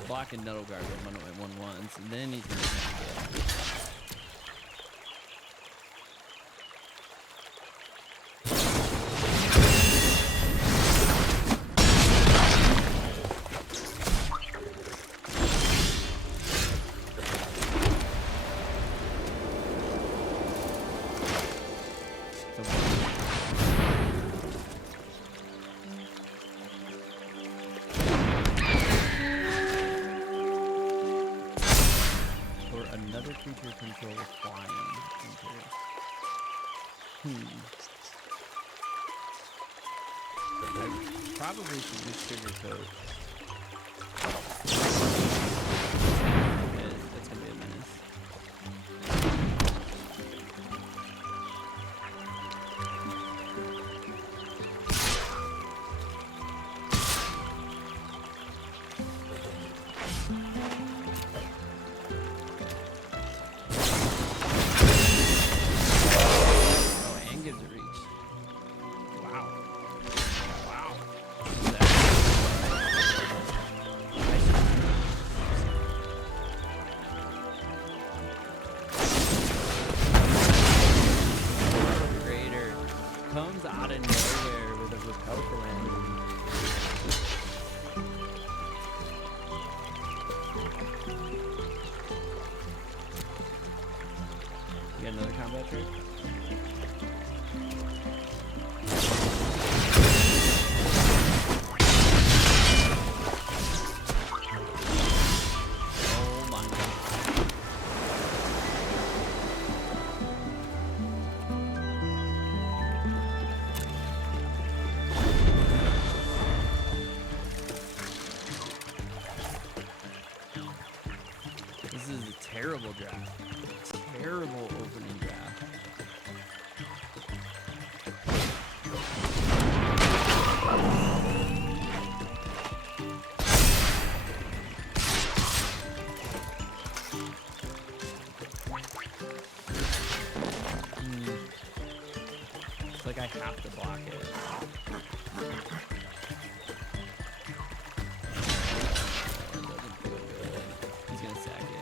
blocking Nettle Guard with 1/1/1s, and then he's gonna attack it. Another creature control flying into it. I probably should use Sugarcoat. That's gonna be a menace. Comes out of nowhere with a repel calamity. You got another combat trick? Oh my god. This is a terrible draft. Terrible opening draft. It's like I have to block it. He's gonna sack it.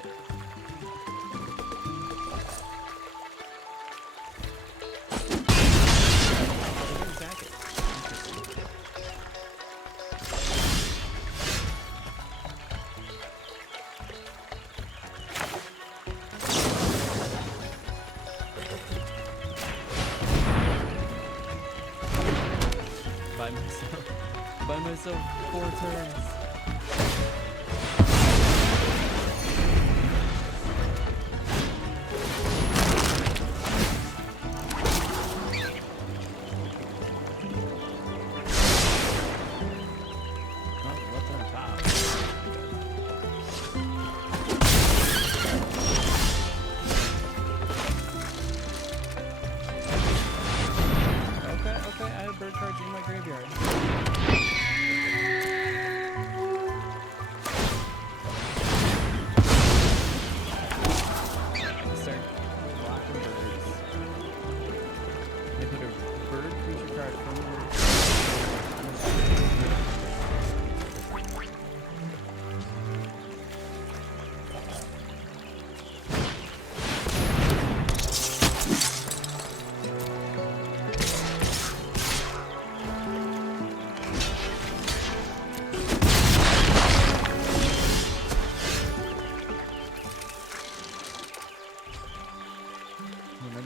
By myself 4 turns.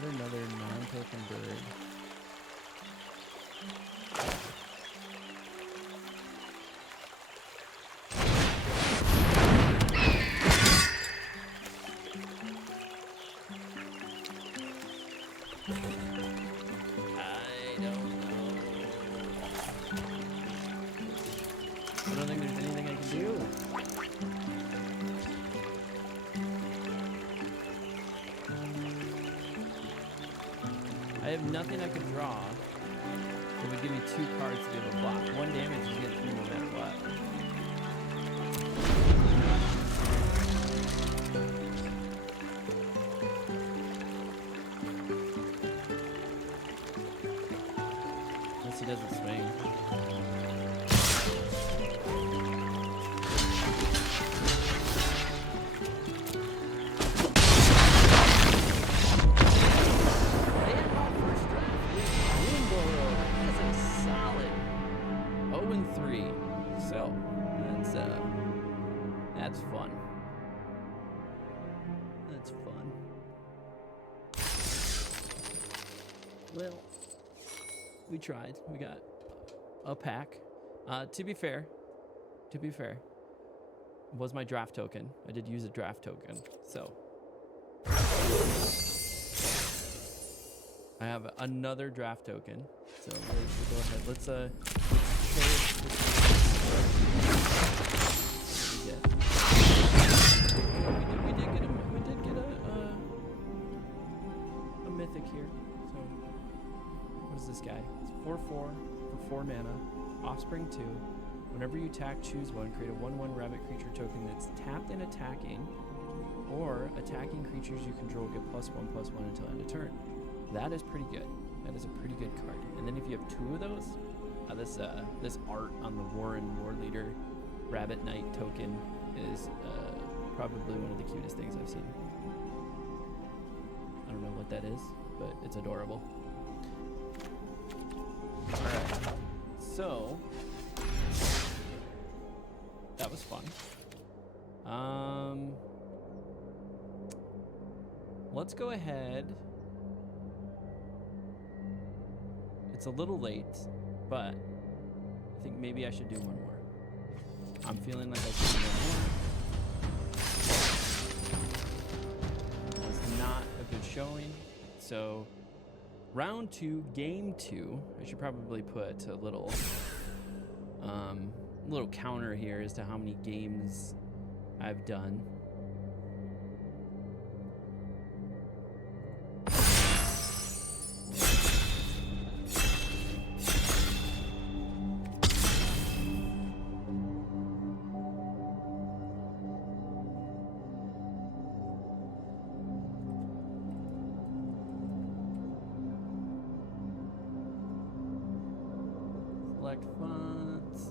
Another non-token bird. I don't think there's anything I can do. I have nothing I can draw that would give me 2 cards to be able to block. 1 damage is getting through no matter what. Unless he doesn't swing. Well, we tried. We got a pack. To be fair, was my draft token. I did use a draft token, so I have another draft token. So we'll go ahead. Let's show we did get a mythic here. So what is this guy? It's 4/4 for 4 mana, offspring 2. Whenever you attack, choose one. Create a 1/1 rabbit creature token that's tapped and attacking, or attacking creatures you control get +1/+1 until end of turn. That is pretty good. That is a pretty good card. And then if you have 2 of those, this art on the Warren War Leader Rabbit Knight token is probably one of the cutest things I've seen. I don't know what that is, but it's adorable. Alright, so that was fun. Let's go ahead. It's a little late, but I think maybe I should do one more. I'm feeling like I should do one more. It's not a good showing. So round 2, game 2, I should probably put a little counter here as to how many games I've done. Select fonts.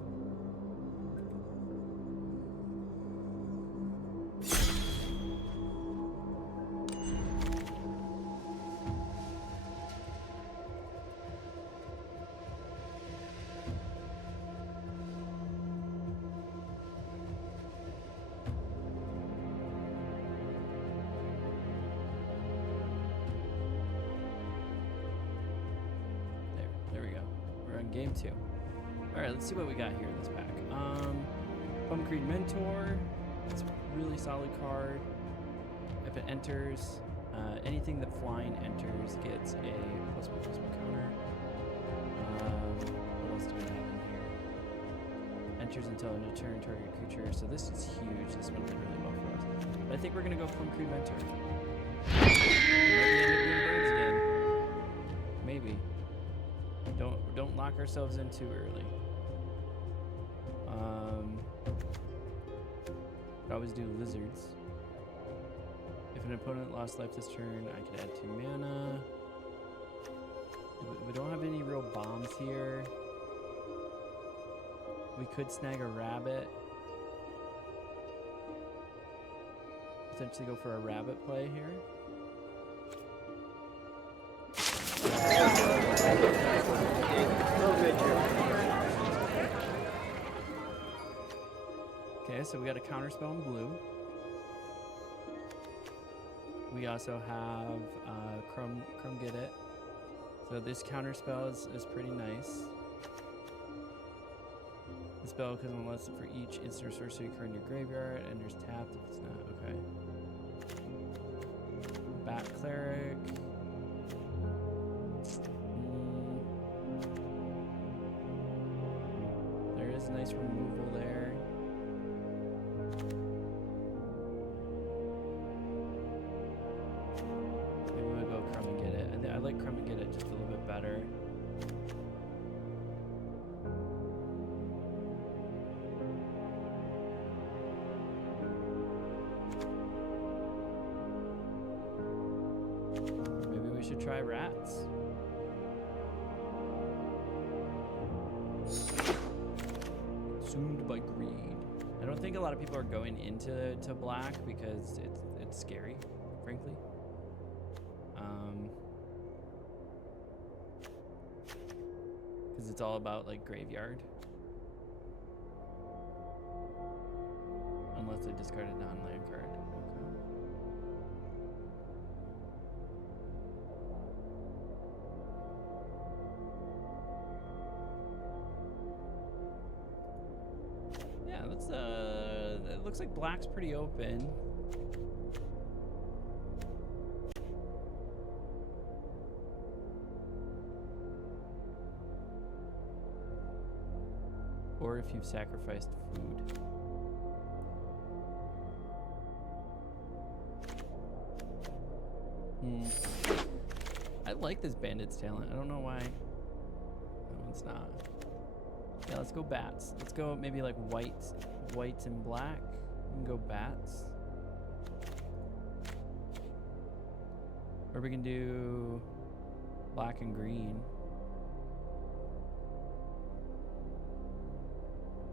There we go. We're on game 2. All right, let's see what we got here in this pack. Pumpcreed Mentor. That's a really solid card. If it enters, anything that flying enters gets a +1/+1 counter. What else do we have in here? Enters until end of turn, target creature. So this is huge. This one did really well for us. But I think we're gonna go Pumpcreed Mentor. We might be end up being birds again. Maybe. Don't lock ourselves in too early. Could always do lizards. If an opponent lost life this turn, I could add 2 mana. We don't have any real bombs here. We could snag a rabbit. Potentially go for a rabbit play here. Okay, so we got a counterspell in blue. We also have Crumb Get It. So this counterspell is pretty nice. The spell occurs unless for each instant or sorcery card in your graveyard and there's tapped if it's not. Okay. Bat Cleric. There is nice removal there. Maybe we'll go Crumb and Get It. I like Crumb and Get It just a little bit better. Maybe we should try rats. Consumed by greed. I don't think a lot of people are going into black because it's scary, frankly. Because it's all about like graveyard. Unless they discard a non-land card. Okay. looks like black's pretty open. Or if you've sacrificed food. I like this bandit's talent. I don't know why. No, it's not. Yeah, let's go bats. Let's go maybe like whites and black. We can go bats. Or we can do black and green.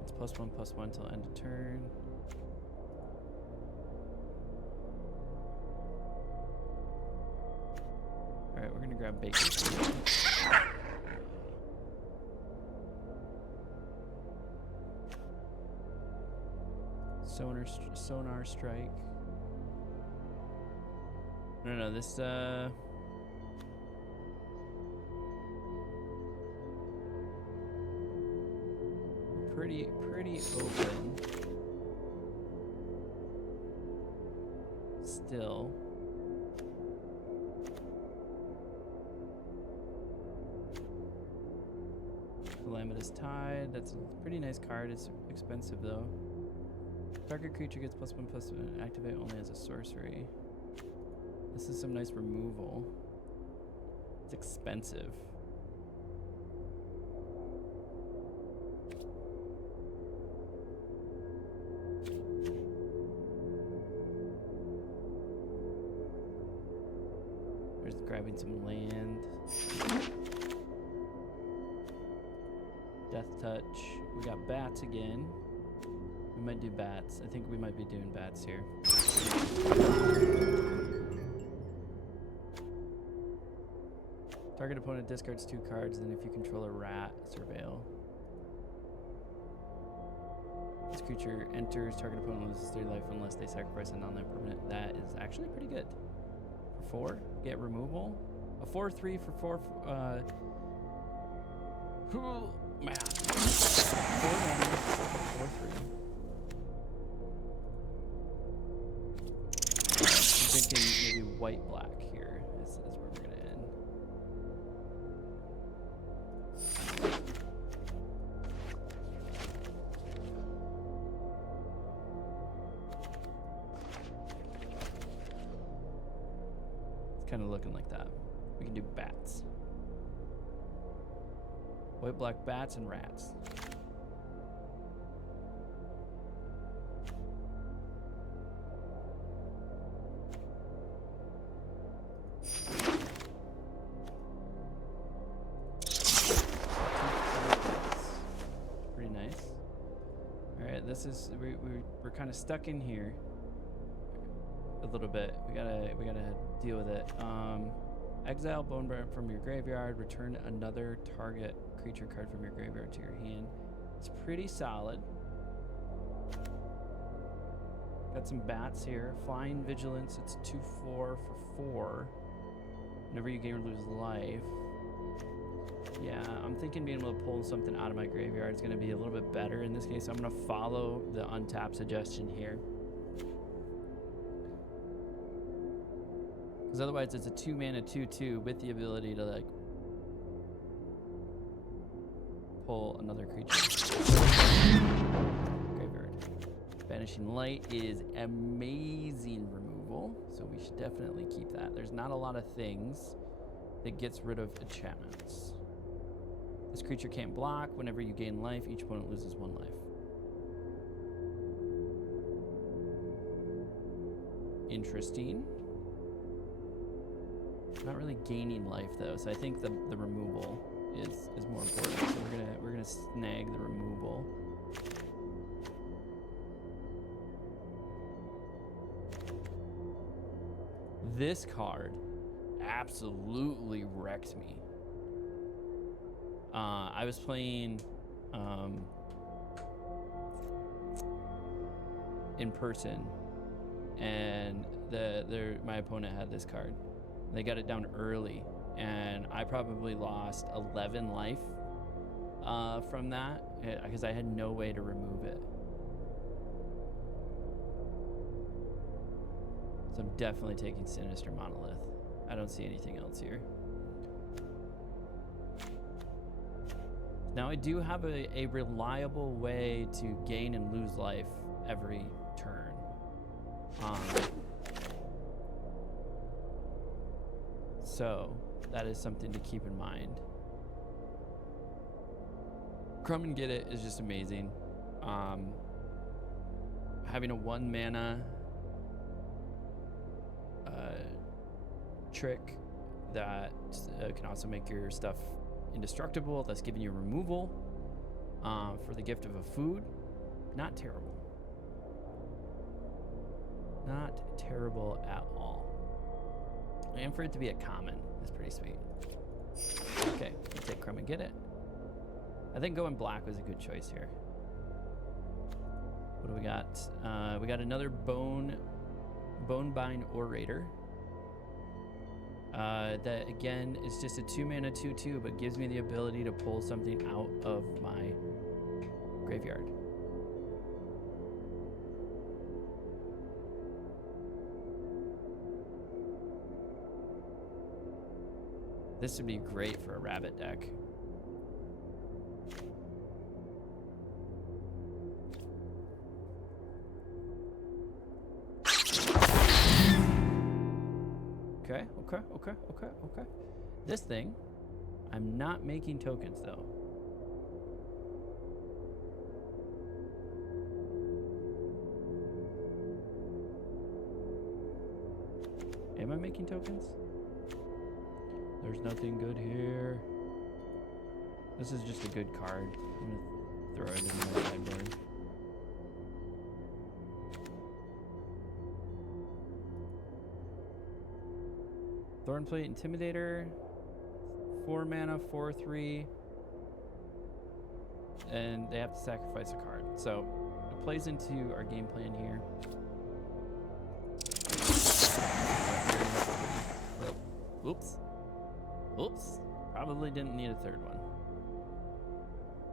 It's +1/+1 till end of turn. All right, we're gonna grab Baker's. Sonar strike. No, this pretty open still. Calamitous Tide, that's a pretty nice card. It's expensive though. Target creature gets +1/+1, activate only as a sorcery. This is some nice removal. It's expensive. There's grabbing some land. Death Touch. We got bats again. We might do bats. I think we might be doing bats here. Target opponent discards 2 cards, then if you control a rat, surveil. This creature enters, target opponent loses 3 life unless they sacrifice a non-land permanent. That is actually pretty good. For 4, get removal. A 4/3 for 4. Math. 4 mana, 4/3. I'm thinking maybe white-black here is where we're going to end. It's kind of looking like that. We can do bats. White, black, bats, and rats. Pretty nice. All right, this is we're kind of stuck in here a little bit. We gotta deal with it. Exile Bloomburrow from your graveyard. Return another target creature card from your graveyard to your hand. It's pretty solid. Got some bats here. Flying Vigilance. It's 2/4 for 4. Whenever you gain or lose life. Yeah, I'm thinking being able to pull something out of my graveyard is going to be a little bit better in this case. I'm going to follow the untap suggestion here. Because otherwise it's a 2-mana 2/2 with the ability to like pull another creature. Graveyard. Banishing Light is amazing removal, so we should definitely keep that. There's not a lot of things that gets rid of enchantments. This creature can't block. Whenever you gain life, each opponent loses 1 life. Interesting. Not really gaining life though, so I think the removal is more important. So we're gonna snag the removal. This card absolutely wrecked me. I was playing in person, and my opponent had this card. They got it down early, and I probably lost 11 life from that because I had no way to remove it. So I'm definitely taking Sinister Monolith. I don't see anything else here. Now I do have a reliable way to gain and lose life every turn. So that is something to keep in mind. Come and Get It is just amazing. Having a 1 mana trick that can also make your stuff indestructible, that's giving you removal for the gift of a food. Not terrible. Not terrible at all. And for it to be a common is pretty sweet. Okay, we'll take Come and Get It. I think going black was a good choice here. What do we got? We got another Bonebind Orator. That again is just a 2 mana 2/2, but gives me the ability to pull something out of my graveyard. This would be great for a rabbit deck. Okay. This thing, I'm not making tokens though. Am I making tokens? There's nothing good here. This is just a good card. I'm gonna throw it in my sideboard. Thornplate Intimidator, 4 mana, 4/3, and they have to sacrifice a card. So it plays into our game plan here. Oops. Probably didn't need a third one.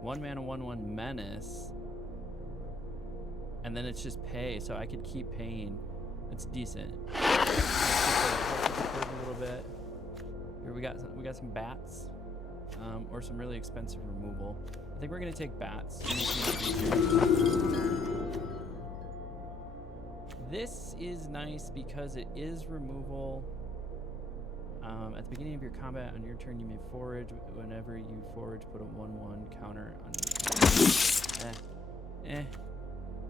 1 mana, 1/1 Menace, and then it's just pay, so I could keep paying. It's decent. A little bit. Here we got some bats, or some really expensive removal. I think we're gonna take bats. This is nice because it is removal. At the beginning of your combat on your turn, you may forage. Whenever you forage, put a 1/1 counter on.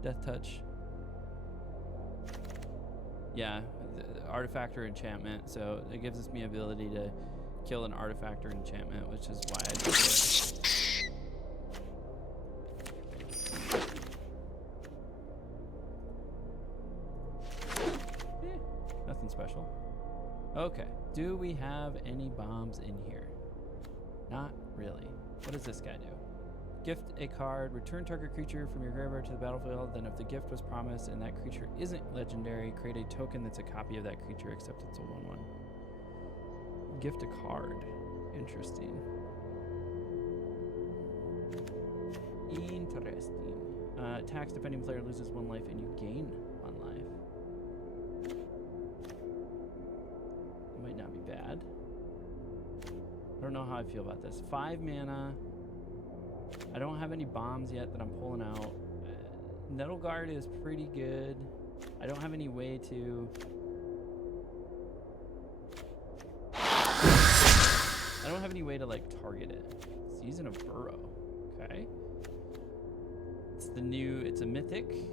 Death Touch. Yeah, artifact or enchantment, so it gives us the ability to kill an artifact or enchantment, which is why I did it. Nothing special. Okay, do we have any bombs in here? Not really. What does this guy do? Gift a card, return target creature from your graveyard to the battlefield, then if the gift was promised and that creature isn't legendary, create a token that's a copy of that creature except it's a 1/1. Gift a card. Interesting. Attacks defending player loses 1 life and you gain 1 life. That might not be bad. I don't know how I feel about this. 5 mana. I don't have any bombs yet that I'm pulling out. Nettle Guard is pretty good. I don't have any way to... I don't have any way to, like, target it. Season of Burrow. Okay. It's a Mythic.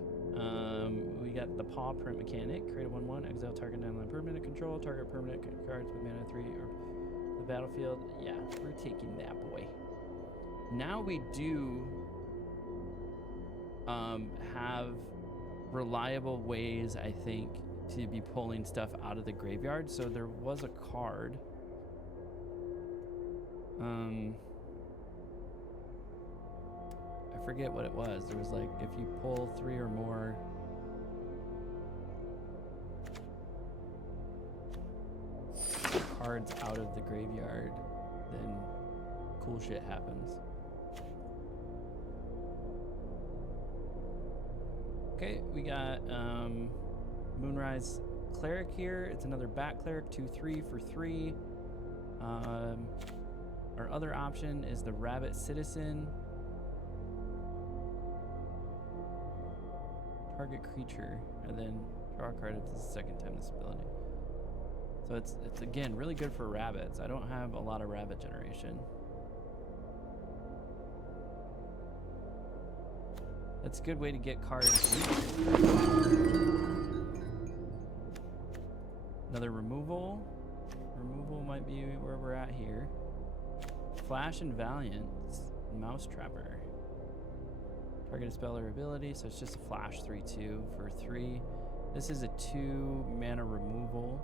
We got the Paw Print mechanic. Create a 1/1. Exile target non-land permanent control. Target permanent cards with mana 3 or the battlefield. Yeah, we're taking that boy. Now we do have reliable ways, I think, to be pulling stuff out of the graveyard. So there was a card. I forget what it was. There was like, if you pull 3 or more cards out of the graveyard, then cool shit happens. Okay, we got Moonrise cleric here. It's another bat cleric, 2/3 for 3. Our other option is the rabbit citizen. Target creature, and then draw a card if this is the second time this ability. So it's again really good for rabbits. I don't have a lot of rabbit generation. That's a good way to get cards. Another removal. Removal might be where we're at here. Flash and Valiant, Mouse Trapper. Target a spell or ability, so it's just a flash 3/2 for 3. This is a 2 mana removal.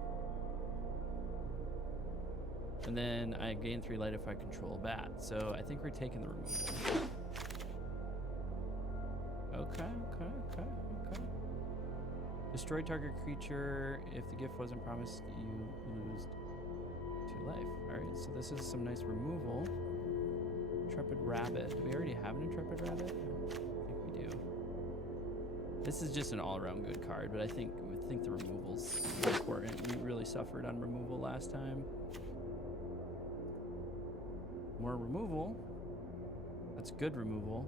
And then I gain 3 light if I control a bat. So I think we're taking the removal. Okay. Destroy target creature. If the gift wasn't promised, you lose 2 life. Alright, so this is some nice removal. Intrepid Rabbit. Do we already have an Intrepid Rabbit? I think we do. This is just an all-around good card, but I think the removal's important. We really suffered on removal last time. More removal. That's good removal.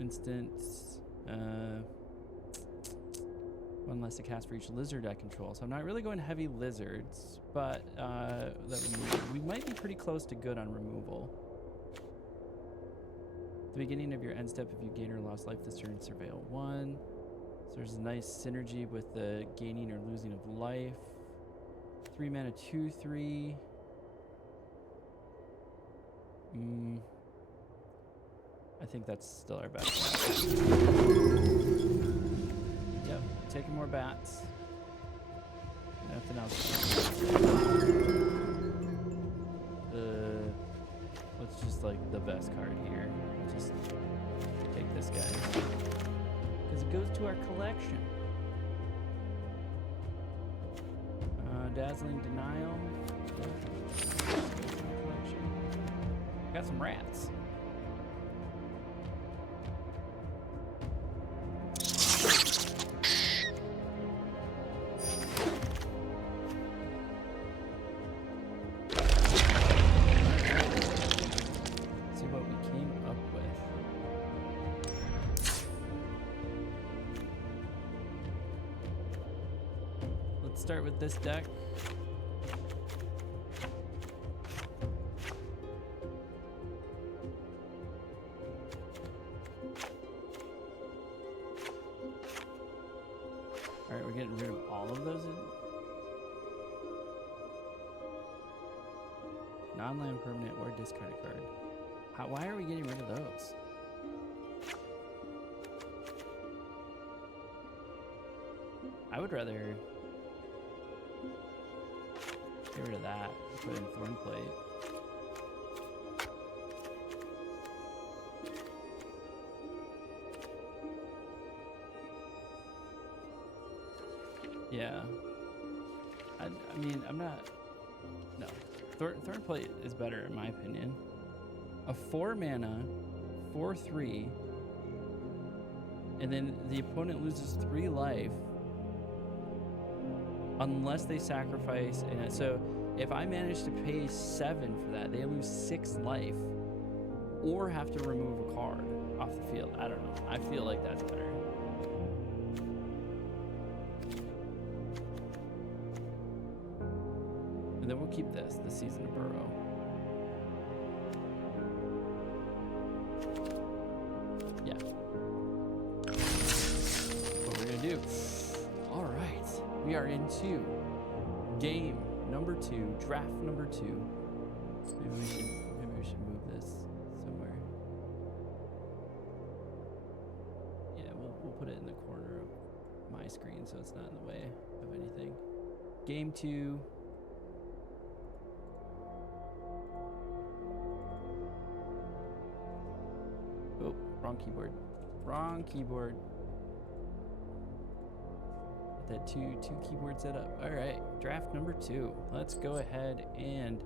Instant. 1 less to cast for each lizard I control. So I'm not really going heavy lizards, but we might be pretty close to good on removal. At the beginning of your end step, if you gain or lost life this turn, surveil 1. So there's a nice synergy with the gaining or losing of life. 3 mana, 2/3. I think that's still our best. Yep, taking more bats. Nothing else. What's just like the best card here? We'll just take this guy because it goes to our collection. Dazzling Denial. Got some rats. Start with this deck. All right, we're getting rid of all of those. Non-land permanent or discard a card. Why are we getting rid of those? I would rather get rid of that. Put in Thornplate. Yeah. I mean, I'm not... No. Thornplate is better, in my opinion. A 4 mana, 4/3, and then the opponent loses 3 life unless they sacrifice. And so if I manage to pay 7 for that, they lose 6 life or have to remove a card off the field. I don't know. I feel like that's better. And then we'll keep this, the Season of Burrow. Yeah. What we're gonna do. All right. We are into game number 2, draft number 2. Maybe we should move this somewhere. Yeah, we'll put it in the corner of my screen so it's not in the way of anything. Game 2. Oh, wrong keyboard. Wrong keyboard. That two keyboard setup. All right, draft number 2. Let's go ahead and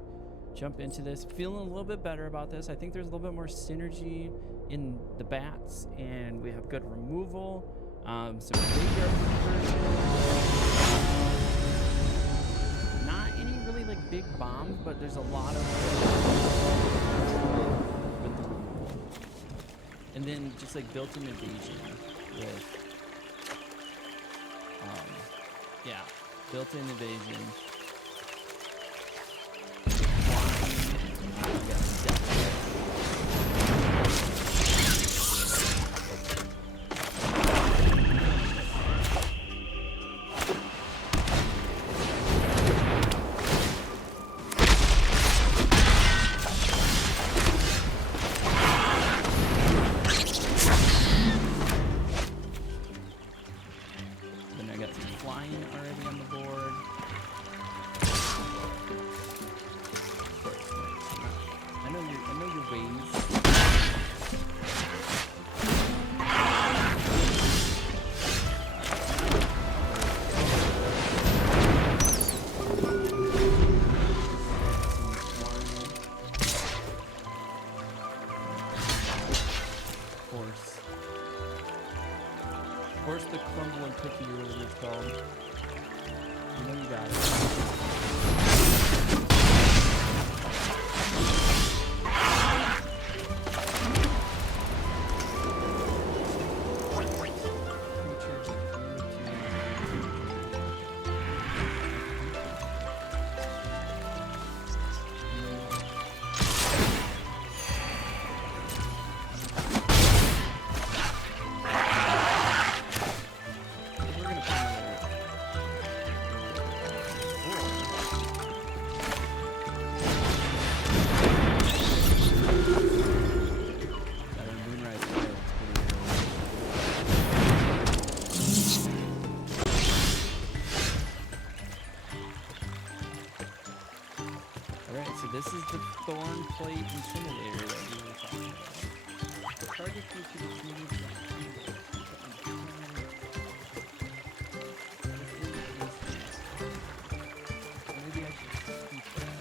jump into this. Feeling a little bit better about this. I think there's a little bit more synergy in the bats, and we have good removal. Some graveyard conversion. Not any really like big bombs, but there's a lot of with the removal. And then just like built-in evasion with yeah, built-in evasion. The crumble and cookie or whatever it's called. You know you got it. So this is the Thorn Plate Intimidator that we were talking about. The target keeps you between maybe I should keep that.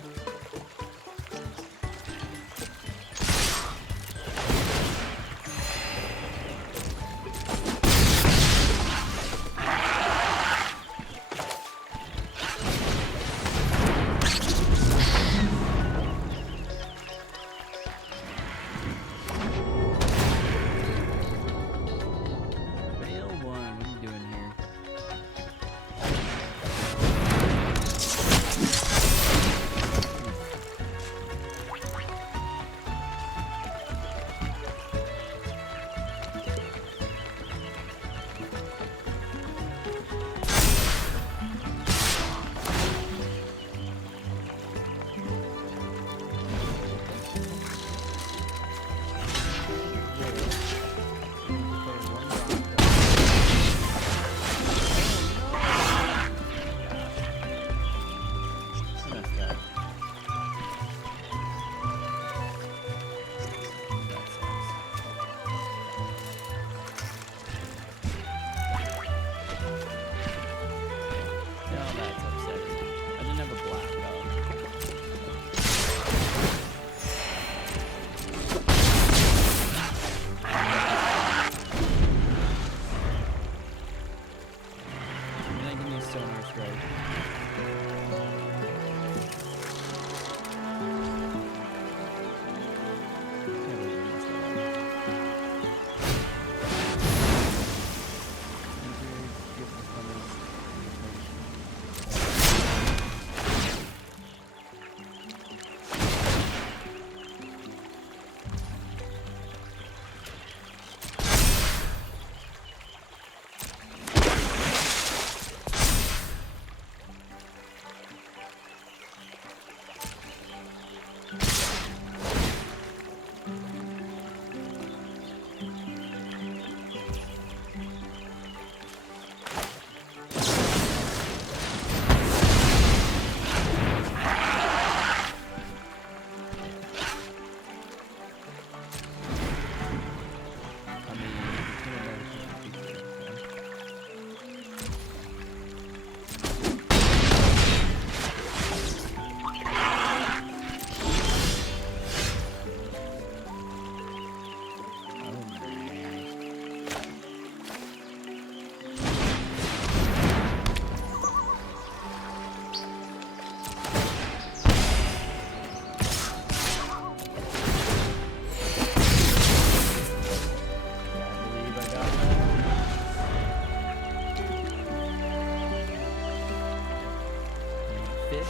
fish.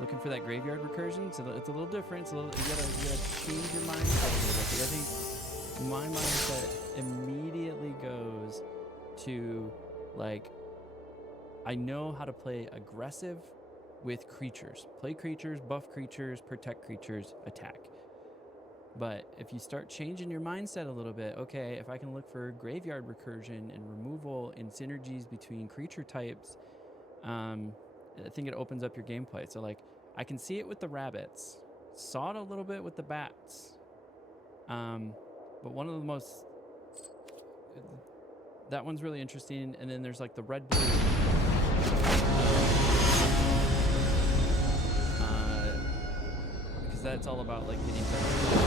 Looking for that graveyard recursion, so it's a little different. It's a little, you gotta change your mindset a little bit. I think my mindset immediately goes to, like, I know how to play aggressive with creatures. Play creatures, buff creatures, protect creatures, attack. But if you start changing your mindset a little bit, okay, if I can look for graveyard recursion and removal and synergies between creature types, I think it opens up your gameplay. So, like, I can see it with the rabbits, saw it a little bit with the bats, but one of the most, that one's really interesting. And then there's like the red blue, because that's all about like getting better.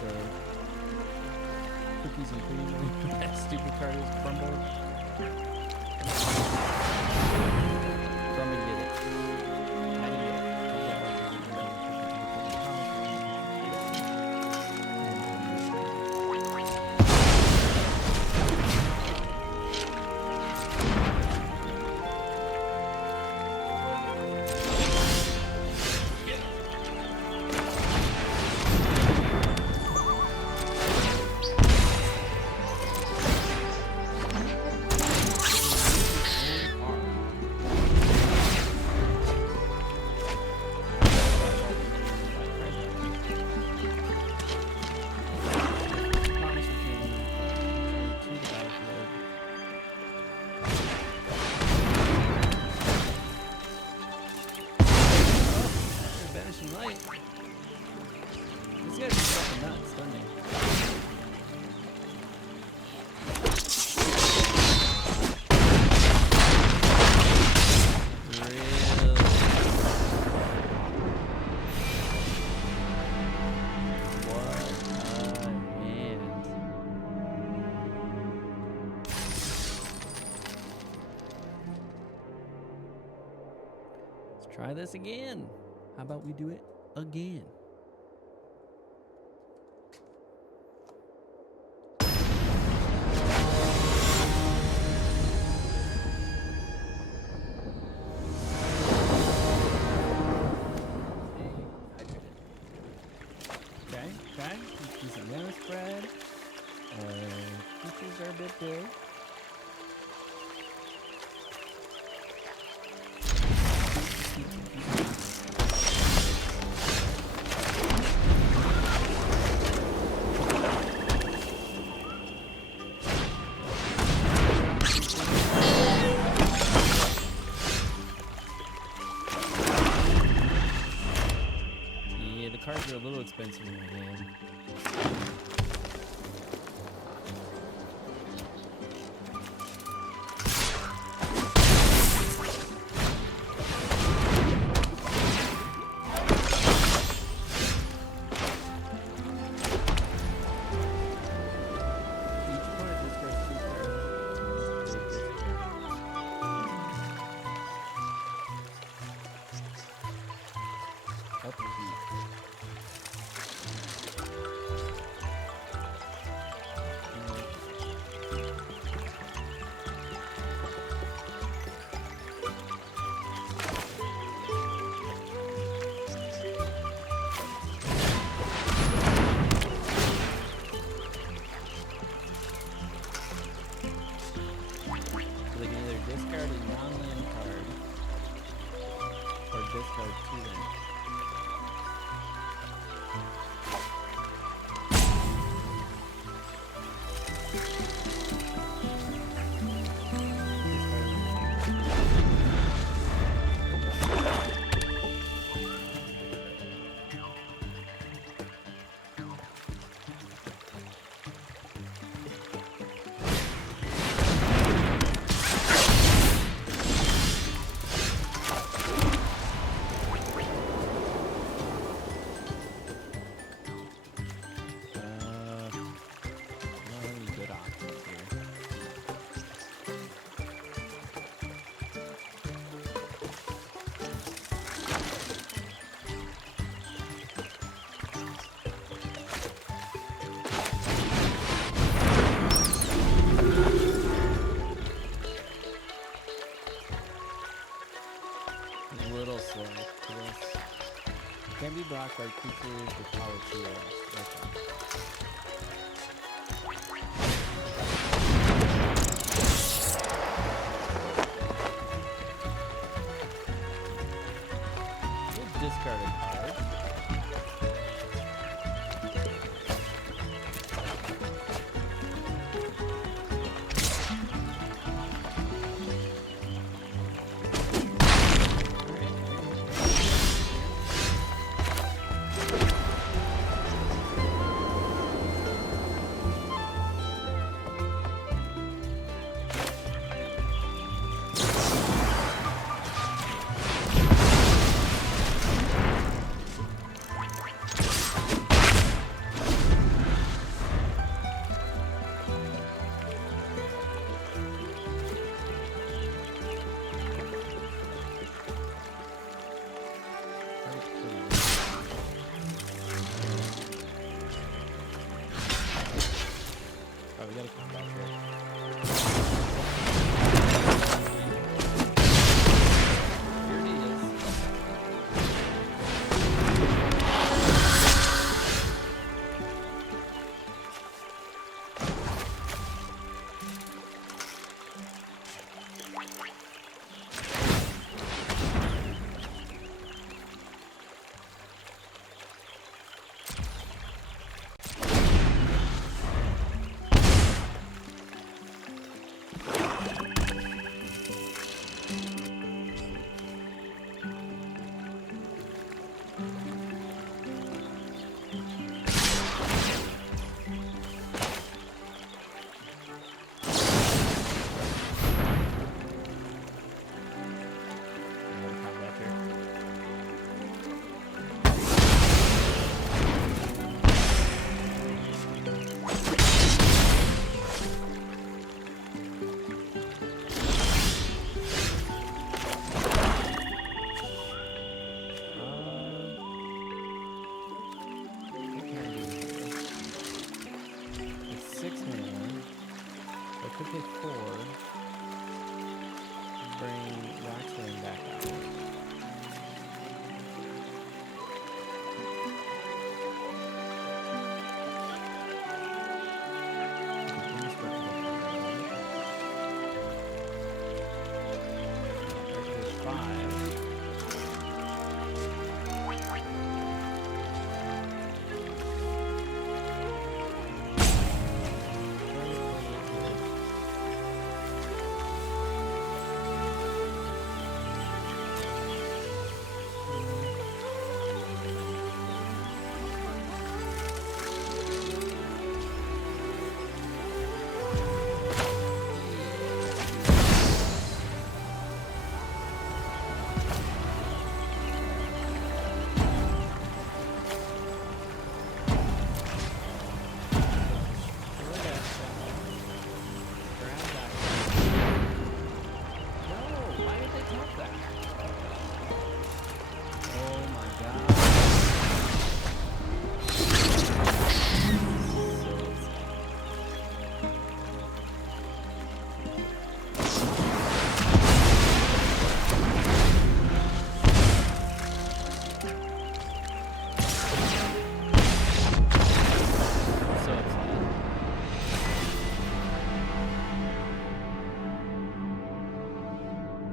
the cookies and cream. That stupid card is Crumble. Crumb and get it. How do you get it? Try this again. How about we do it again? Okay. Decent mana spread. Features are a bit big. Cards are a little expensive in my hand. Discard 2 then. Can be blocked by creatures with power 2 or less. Okay. Discard a card. get a combat trick. Here it is. Could take 4. Bring Waxwing back out. There's 5.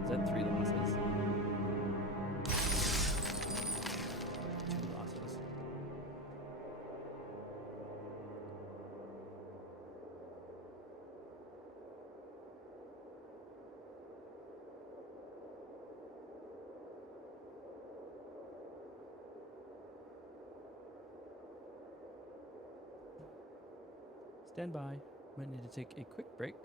Is that 3 losses? 2 losses. Stand by. Might need to take a quick break.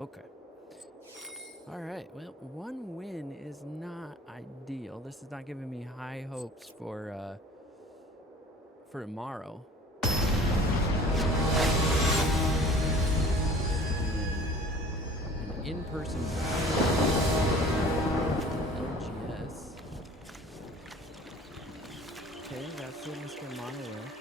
Okay. All right. Well, 1 win is not ideal. This is not giving me high hopes for tomorrow. An in-person LGS. Okay, that's it, Mr. Monolith.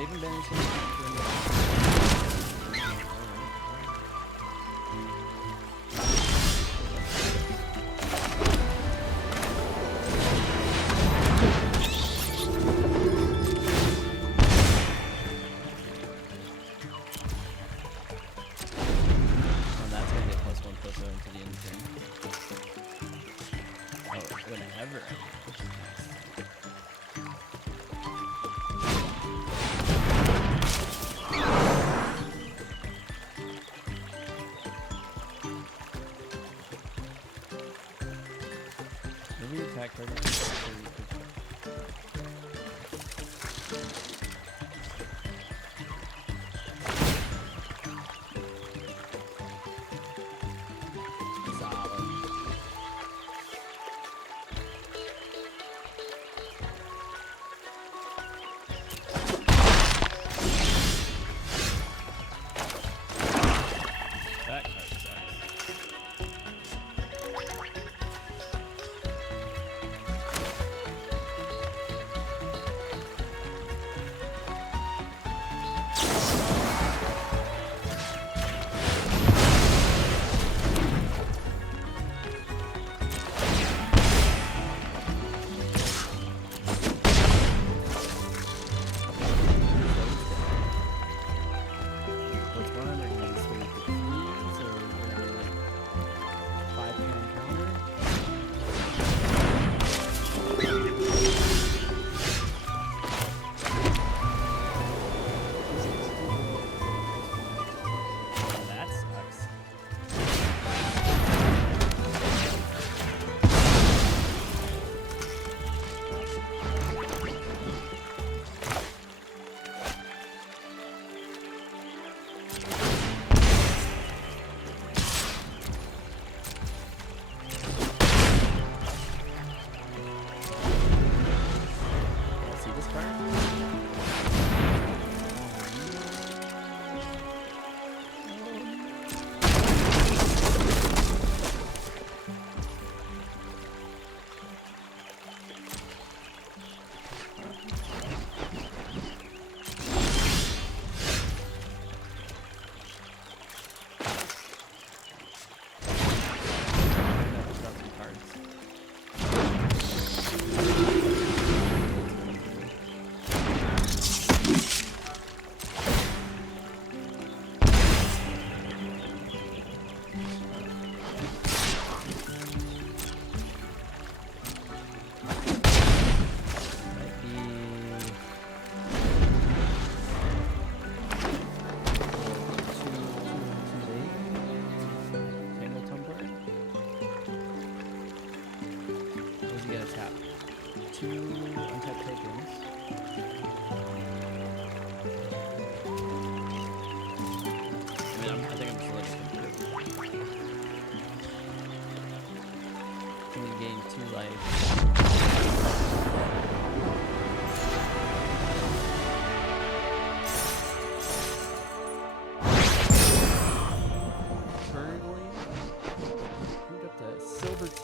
Save and banish him. Attack target.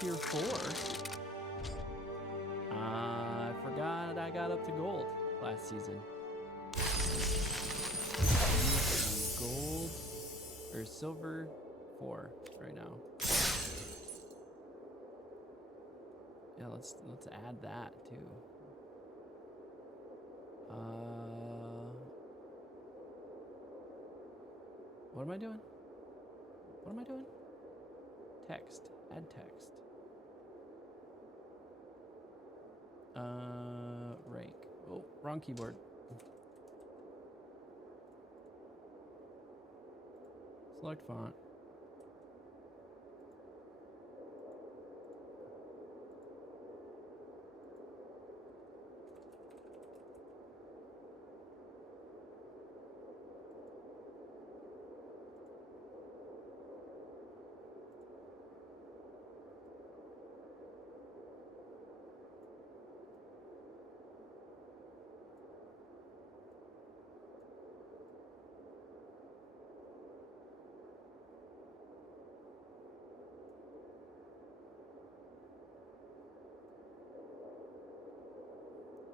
Tier 4. I forgot I got up to gold last season. Gold or silver 4 right now. Yeah, let's add that too. What am I doing? What am I doing? Text. Add text. Rank. Oh, wrong keyboard. Select font.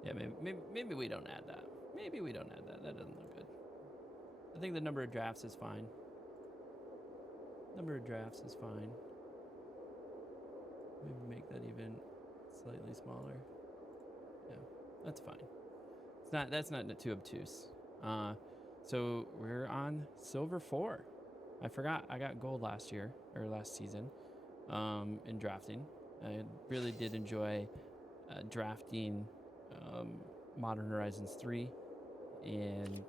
Yeah, maybe we don't add that. Maybe we don't add that. That doesn't look good. I think the number of drafts is fine. Number of drafts is fine. Maybe make that even slightly smaller. Yeah, that's fine. It's not. That's not too obtuse. So we're on silver 4. I forgot I got gold last year or last season in drafting. I really did enjoy drafting Modern Horizons 3 and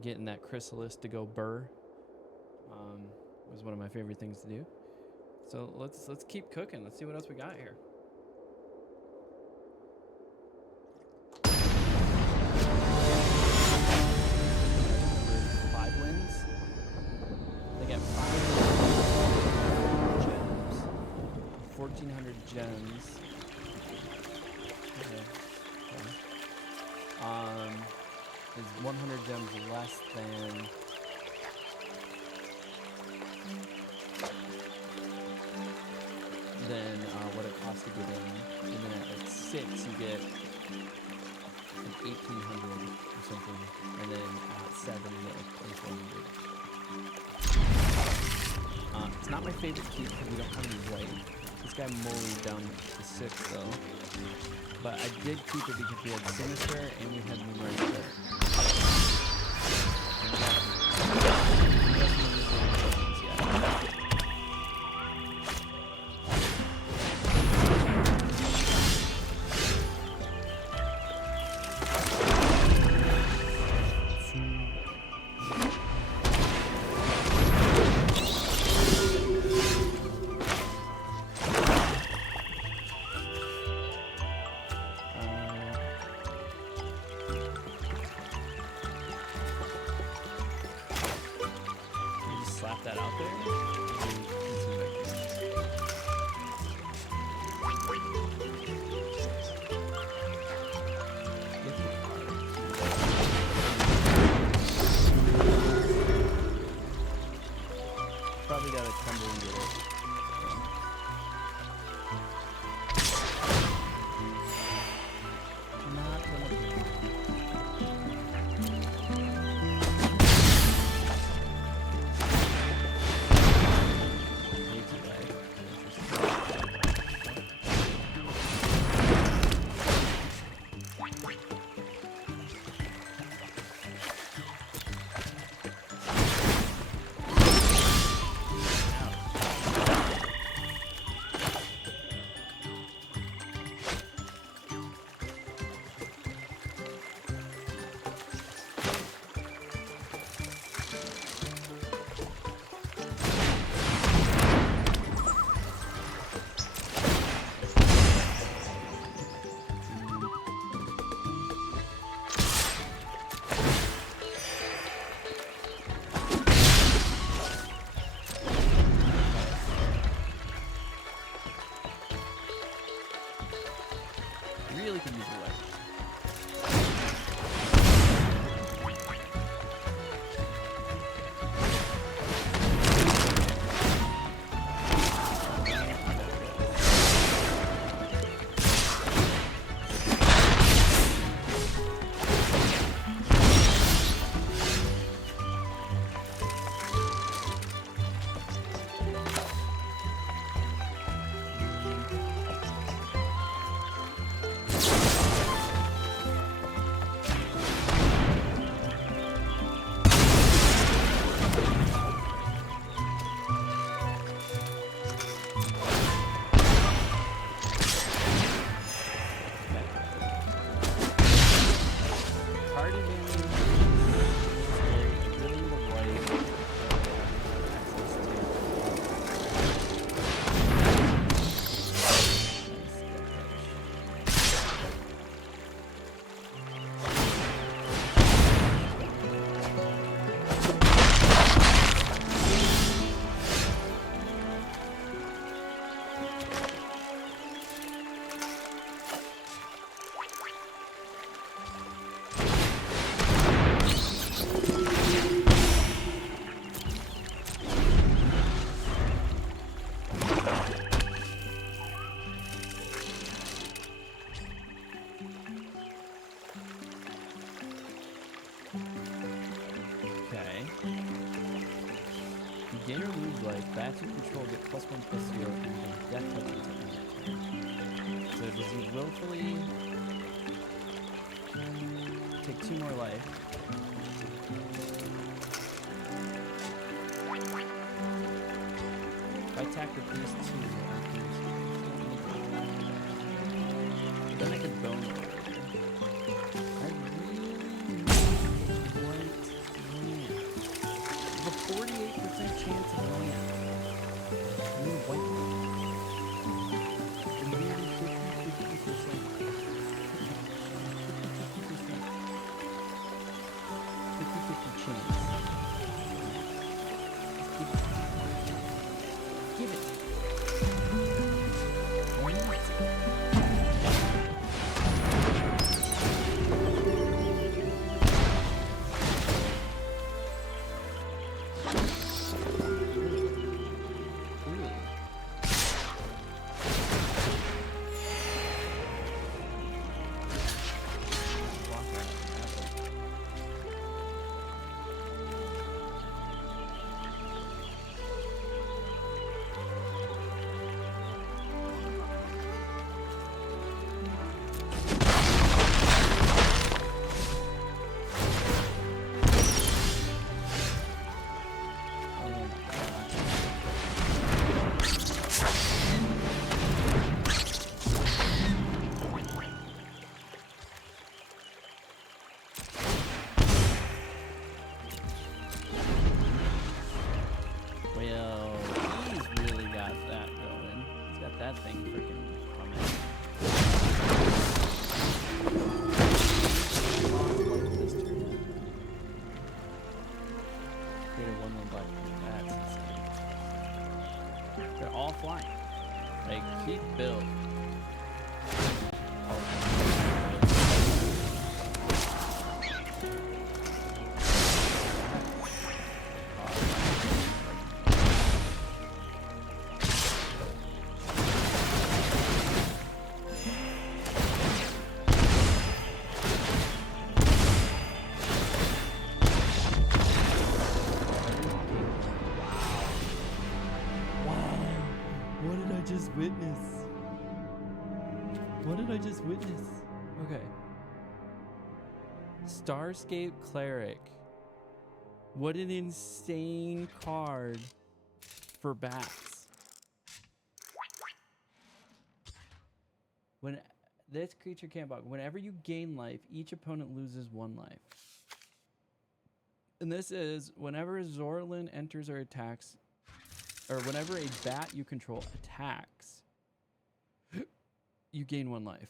getting that chrysalis to go burr was one of my favorite things to do. So let's keep cooking. Let's see what else we got here. They got 5 gems, 1,400 gems. Okay. Is 100 gems less than what it costs to get in. And then at like 6, you get like 1,800 or something, and then at 7, you get like 2,400. It's not my favorite keep because we don't have any white. This guy mowed down to 6 though. But I did keep it because we had Sinister and we had Numerous there. That out there. Probably gotta tumble and get it. Not gonna be. Bats you control get +1/+0 and gain death tokens at end of turn. So does he willfully take 2 more life? If I attack with these 2, then I could bone roll. I really want land. There's a 48% chance of land. I need white land. And nearly 50%. 50% chance. Give it. That thing freaking coming. This turn. Create a 1/1 black. That's insane. They're all flying. Like, keep build. What did I just witness? Okay. Starscape Cleric. What an insane card for bats. When this creature can't block. Whenever you gain life, each opponent loses 1 life. And this is whenever Zorlin enters or attacks, or whenever a bat you control attacks, you gain 1 life.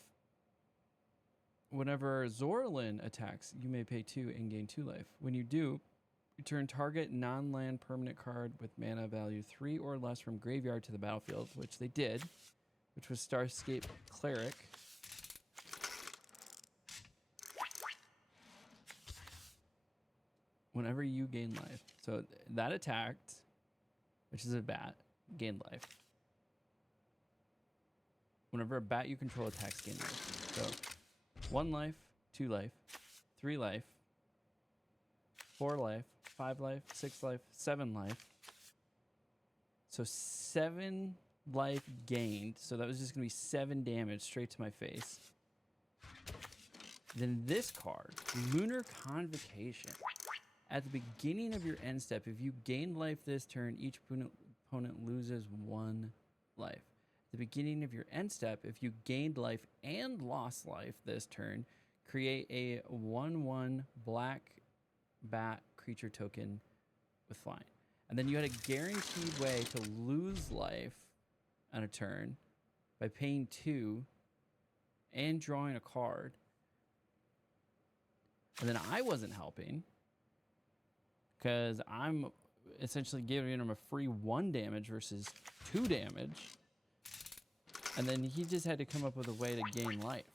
Whenever Zorlin attacks, you may pay 2 and gain 2 life. When you do, return target non-land permanent card with mana value 3 or less from graveyard to the battlefield, which they did, which was Starscape Cleric. Whenever you gain life. So that attacked, which is a bat, gained life. Whenever a bat you control attacks, gain life. So 1 life, 2 life, 3 life, 4 life, 5 life, 6 life, 7 life. So 7 life gained. So that was just going to be 7 damage straight to my face. Then this card, Lunar Convocation. At the beginning of your end step, if you gain life this turn, each opponent loses 1 life. At the beginning of your end step, if you gained life and lost life this turn, create a 1/1 black bat creature token with flying. And then you had a guaranteed way to lose life on a turn by paying 2 and drawing a card. And then I wasn't helping because I'm essentially giving him a free 1 damage versus 2 damage. And then he just had to come up with a way to gain life.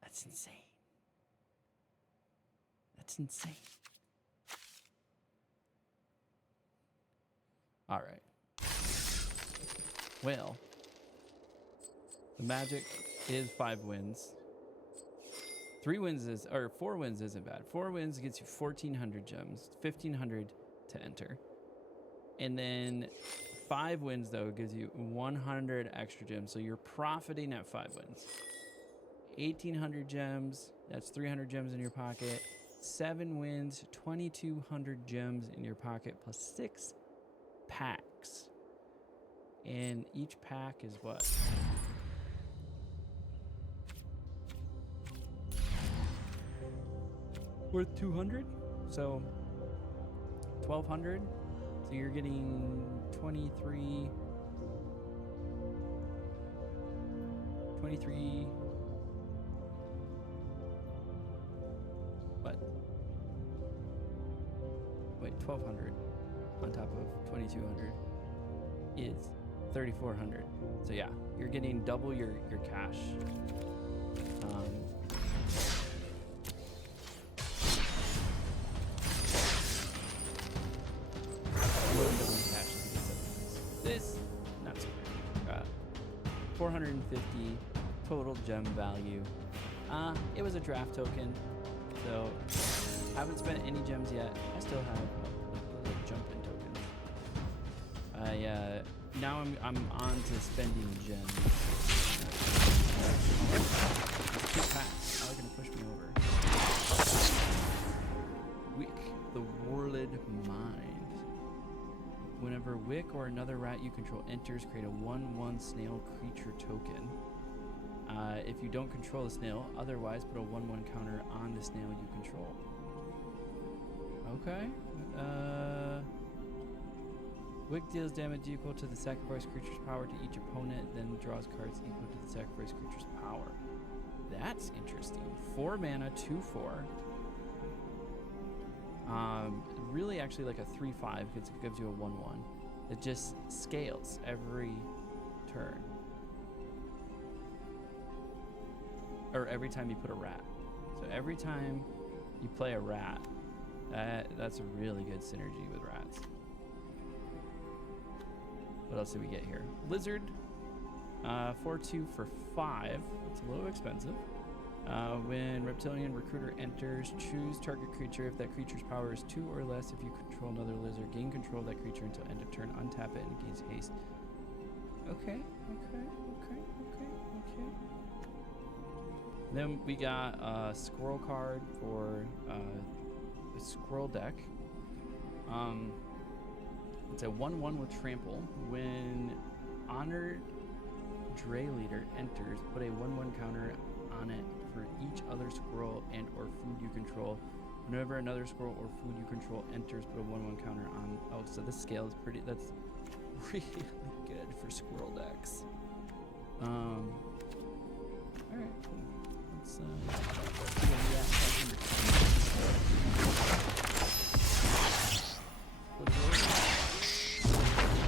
That's insane. That's insane. All right. Well, the Magic is 5 wins, 4 wins isn't bad. 4 wins gets you 1,400 gems, 1,500 to enter. And then 5 wins, though, gives you 100 extra gems. So you're profiting at 5 wins. 1,800 gems, that's 300 gems in your pocket. 7 wins, 2,200 gems in your pocket, plus 6 packs. And each pack is what? Worth 200? So 1,200. So you're getting 23. What? Wait, 1,200 on top of 2,200 is 3,400. So yeah, you're getting double your cash. This, not so great. 450 total gem value. It was a draft token, so I haven't spent any gems yet. I still have the jump-in tokens. Now I'm on to spending gems. Two packs. How are they gonna push me over? Wick, the Whirled Mind. Whenever Wick or another rat you control enters, create a 1/1 snail creature token. If you don't control the snail, otherwise put a 1/1 counter on the snail you control. Okay. Wick deals damage equal to the sacrifice creature's power to each opponent, then draws cards equal to the sacrifice creature's power. That's interesting. 4 mana, 2/4. Really actually like a 3/5 because it gives you a 1/1. It just scales every turn. Or every time you put a rat. So every time you play a rat, that's a really good synergy with rats. What else did we get here? Lizard, 4/2 for 5. It's a little expensive. When Reptilian Recruiter enters, choose target creature. If that creature's power is 2 or less, if you control another lizard, gain control of that creature until end of turn, untap it, and it gains haste. Okay. Then we got a squirrel card for a squirrel deck. It's a 1/1 with trample. When Honored Dray Leader enters, put a 1/1 counter on it for each other squirrel and or food you control. Whenever another squirrel or food you control enters, put a 1/1 counter on. Oh, so this scale is pretty. That's really good for squirrel decks. All right, cool. Let's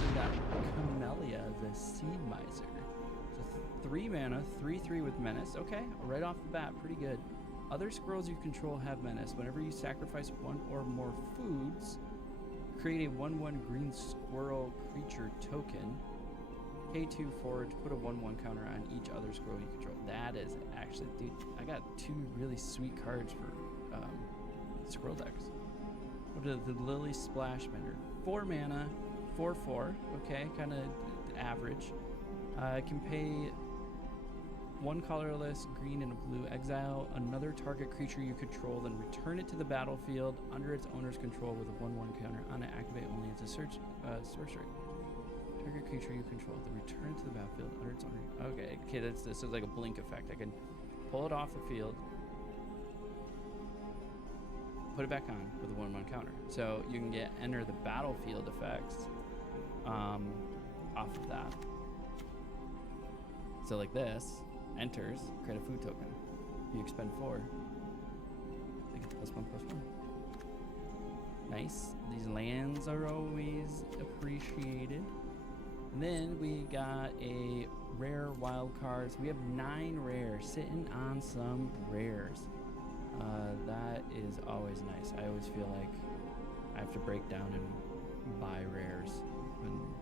we got Camellia, the Seed Miser. 3 mana, 3/3 with menace. Okay, right off the bat, pretty good. Other squirrels you control have menace. Whenever you sacrifice 1 or more foods, create a 1/1 green squirrel creature token. Pay 2 for it to put a 1/1 counter on each other squirrel you control. That is actually, dude, I got 2 really sweet cards for squirrel decks. What is the Lily Splash Mender? 4 mana, 4/4. Okay, kind of average. Can pay 1 colorless, green, and a blue. Exile another target creature you control, then return it to the battlefield under its owner's control with a 1/1 counter on it. Activate only as a sorcery. Target creature you control, then return it to the battlefield under its owner. Okay, this is like a blink effect. I can pull it off the field, put it back on with a 1/1 counter. So you can get enter the battlefield effects off of that. So like this, enters, create a food token. You expend 4. They get +1/+1. Nice. These lands are always appreciated. And then we got a rare wild cards. We have 9 rares, sitting on some rares. That is always nice. I always feel like I have to break down and buy rares when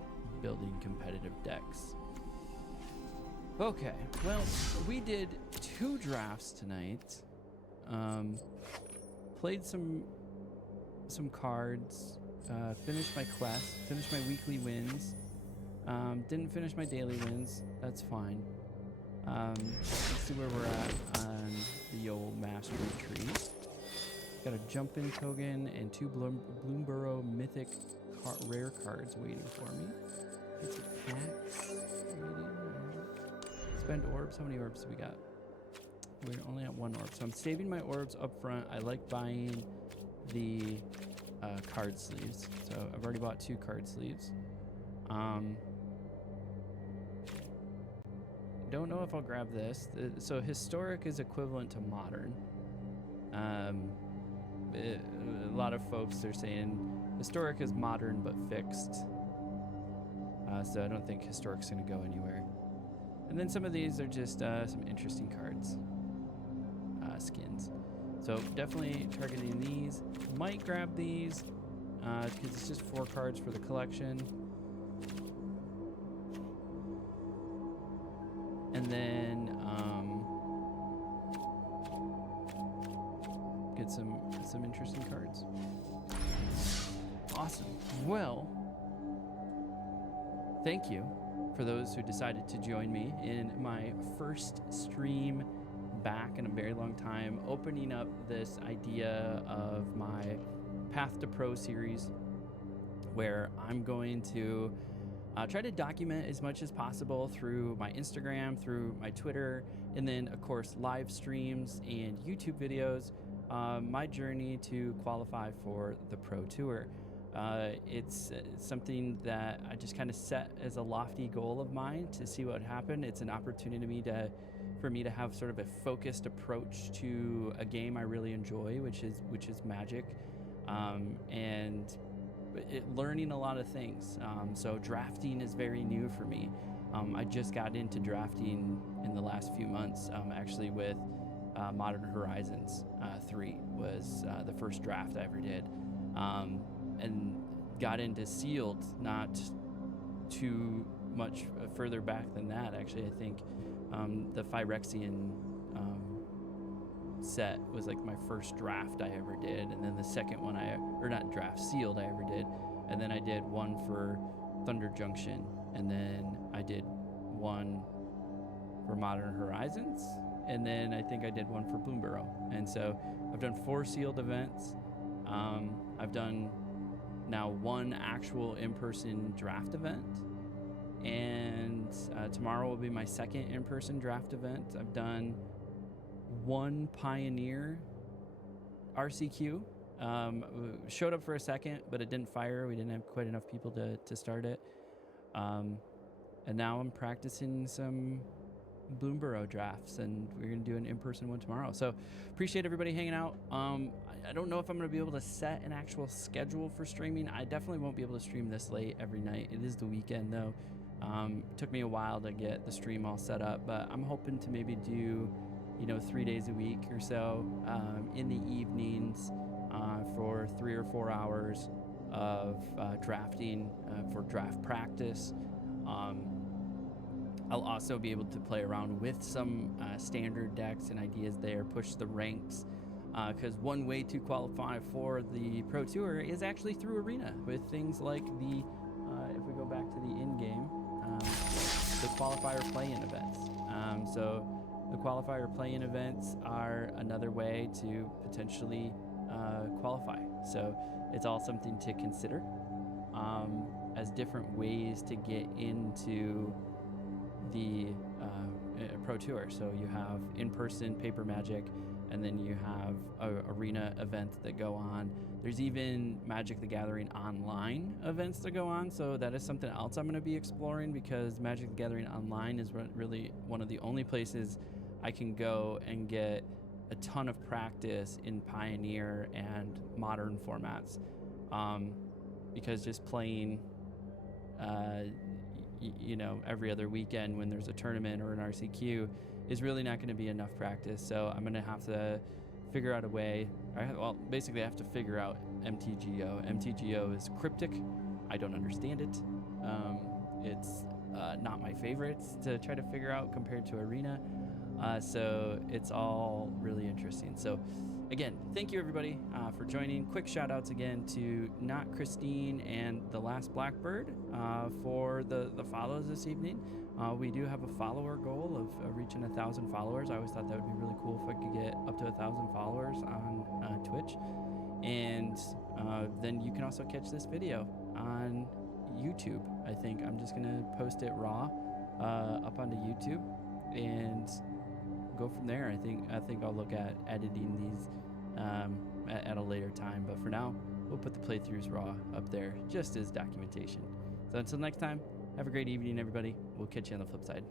building competitive decks. Okay, well, we did 2 drafts tonight. Played some cards. Finished my quest. Finished my weekly wins. Didn't finish my daily wins. That's fine. Let's see where we're at on the old mastery tree. Got a jump-in token and 2 Bloomburrow Mythic rare cards waiting for me. Get some packs waiting. Spend orbs. How many orbs do we got? We're only at 1 orb, so I'm saving my orbs up front. I like buying the card sleeves, so I've already bought 2 card sleeves. Don't know if I'll grab this. So historic is equivalent to modern. A lot of folks are saying historic is modern but fixed. So I don't think historic's going to go anywhere. And then some of these are just some interesting cards, skins. So definitely targeting these. Might grab these because it's just 4 cards for the collection. And then get some interesting cards. Awesome. Well, thank you for those who decided to join me in my first stream back in a very long time, opening up this idea of my Path to Pro series, where I'm going to try to document as much as possible through my Instagram, through my Twitter, and then of course live streams and YouTube videos, my journey to qualify for the Pro Tour. It's something that I just kind of set as a lofty goal of mine to see what would happen. It's an opportunity for me to have sort of a focused approach to a game I really enjoy, which is Magic, and learning a lot of things. So drafting is very new for me. I just got into drafting in the last few months, actually with Modern Horizons 3 was the first draft I ever did. And got into Sealed not too much further back than that. Actually, I think the Phyrexian set was like my first draft I ever did, and then the second one Sealed I ever did, and then I did one for Thunder Junction, and then I did one for Modern Horizons, and then I think I did one for Bloomburrow. And so I've done 4 Sealed events. I've done now 1 actual in-person draft event, and tomorrow will be my second in-person draft event. I've done 1 Pioneer RCQ. Showed up for a second, but it didn't fire. We didn't have quite enough people to start it. And now I'm practicing some Bloomburrow drafts, and we're going to do an in-person one tomorrow. So appreciate everybody hanging out. I don't know if I'm going to be able to set an actual schedule for streaming. I definitely won't be able to stream this late every night. It is the weekend, though. It took me a while to get the stream all set up, but I'm hoping to maybe do 3 days a week or so in the evenings for 3 or 4 hours of drafting for draft practice. I'll also be able to play around with some standard decks and ideas there, push the ranks, because one way to qualify for the Pro Tour is actually through Arena, with things like the, if we go back to the in-game, the qualifier play-in events. So the qualifier play-in events are another way to potentially qualify. So it's all something to consider as different ways to get into the Pro Tour. So you have in-person Paper Magic, and then you have arena events that go on. There's even Magic the Gathering online events that go on, so that is something else I'm going to be exploring, because Magic the Gathering online is really one of the only places I can go and get a ton of practice in Pioneer and Modern formats, because just playing every other weekend when there's a tournament or an RCQ is really not going to be enough practice. So I'm going to have to figure out a way. Basically I have to figure out MTGO. MTGO is cryptic. I don't understand it. It's not my favorites to try to figure out compared to Arena. So it's all really interesting. So again, thank you everybody for joining. Quick shout outs again to Not Christine and The Last Blackbird for the follows this evening. We do have a follower goal of reaching 1,000 followers. I always thought that would be really cool if I could get up to 1,000 followers on Twitch. And then you can also catch this video on YouTube. I think I'm just gonna post it raw up onto YouTube and go from there. I think I'll look at editing these at a later time, but for now we'll put the playthroughs raw up there just as documentation. So until next time, have a great evening everybody. We'll catch you on the flip side.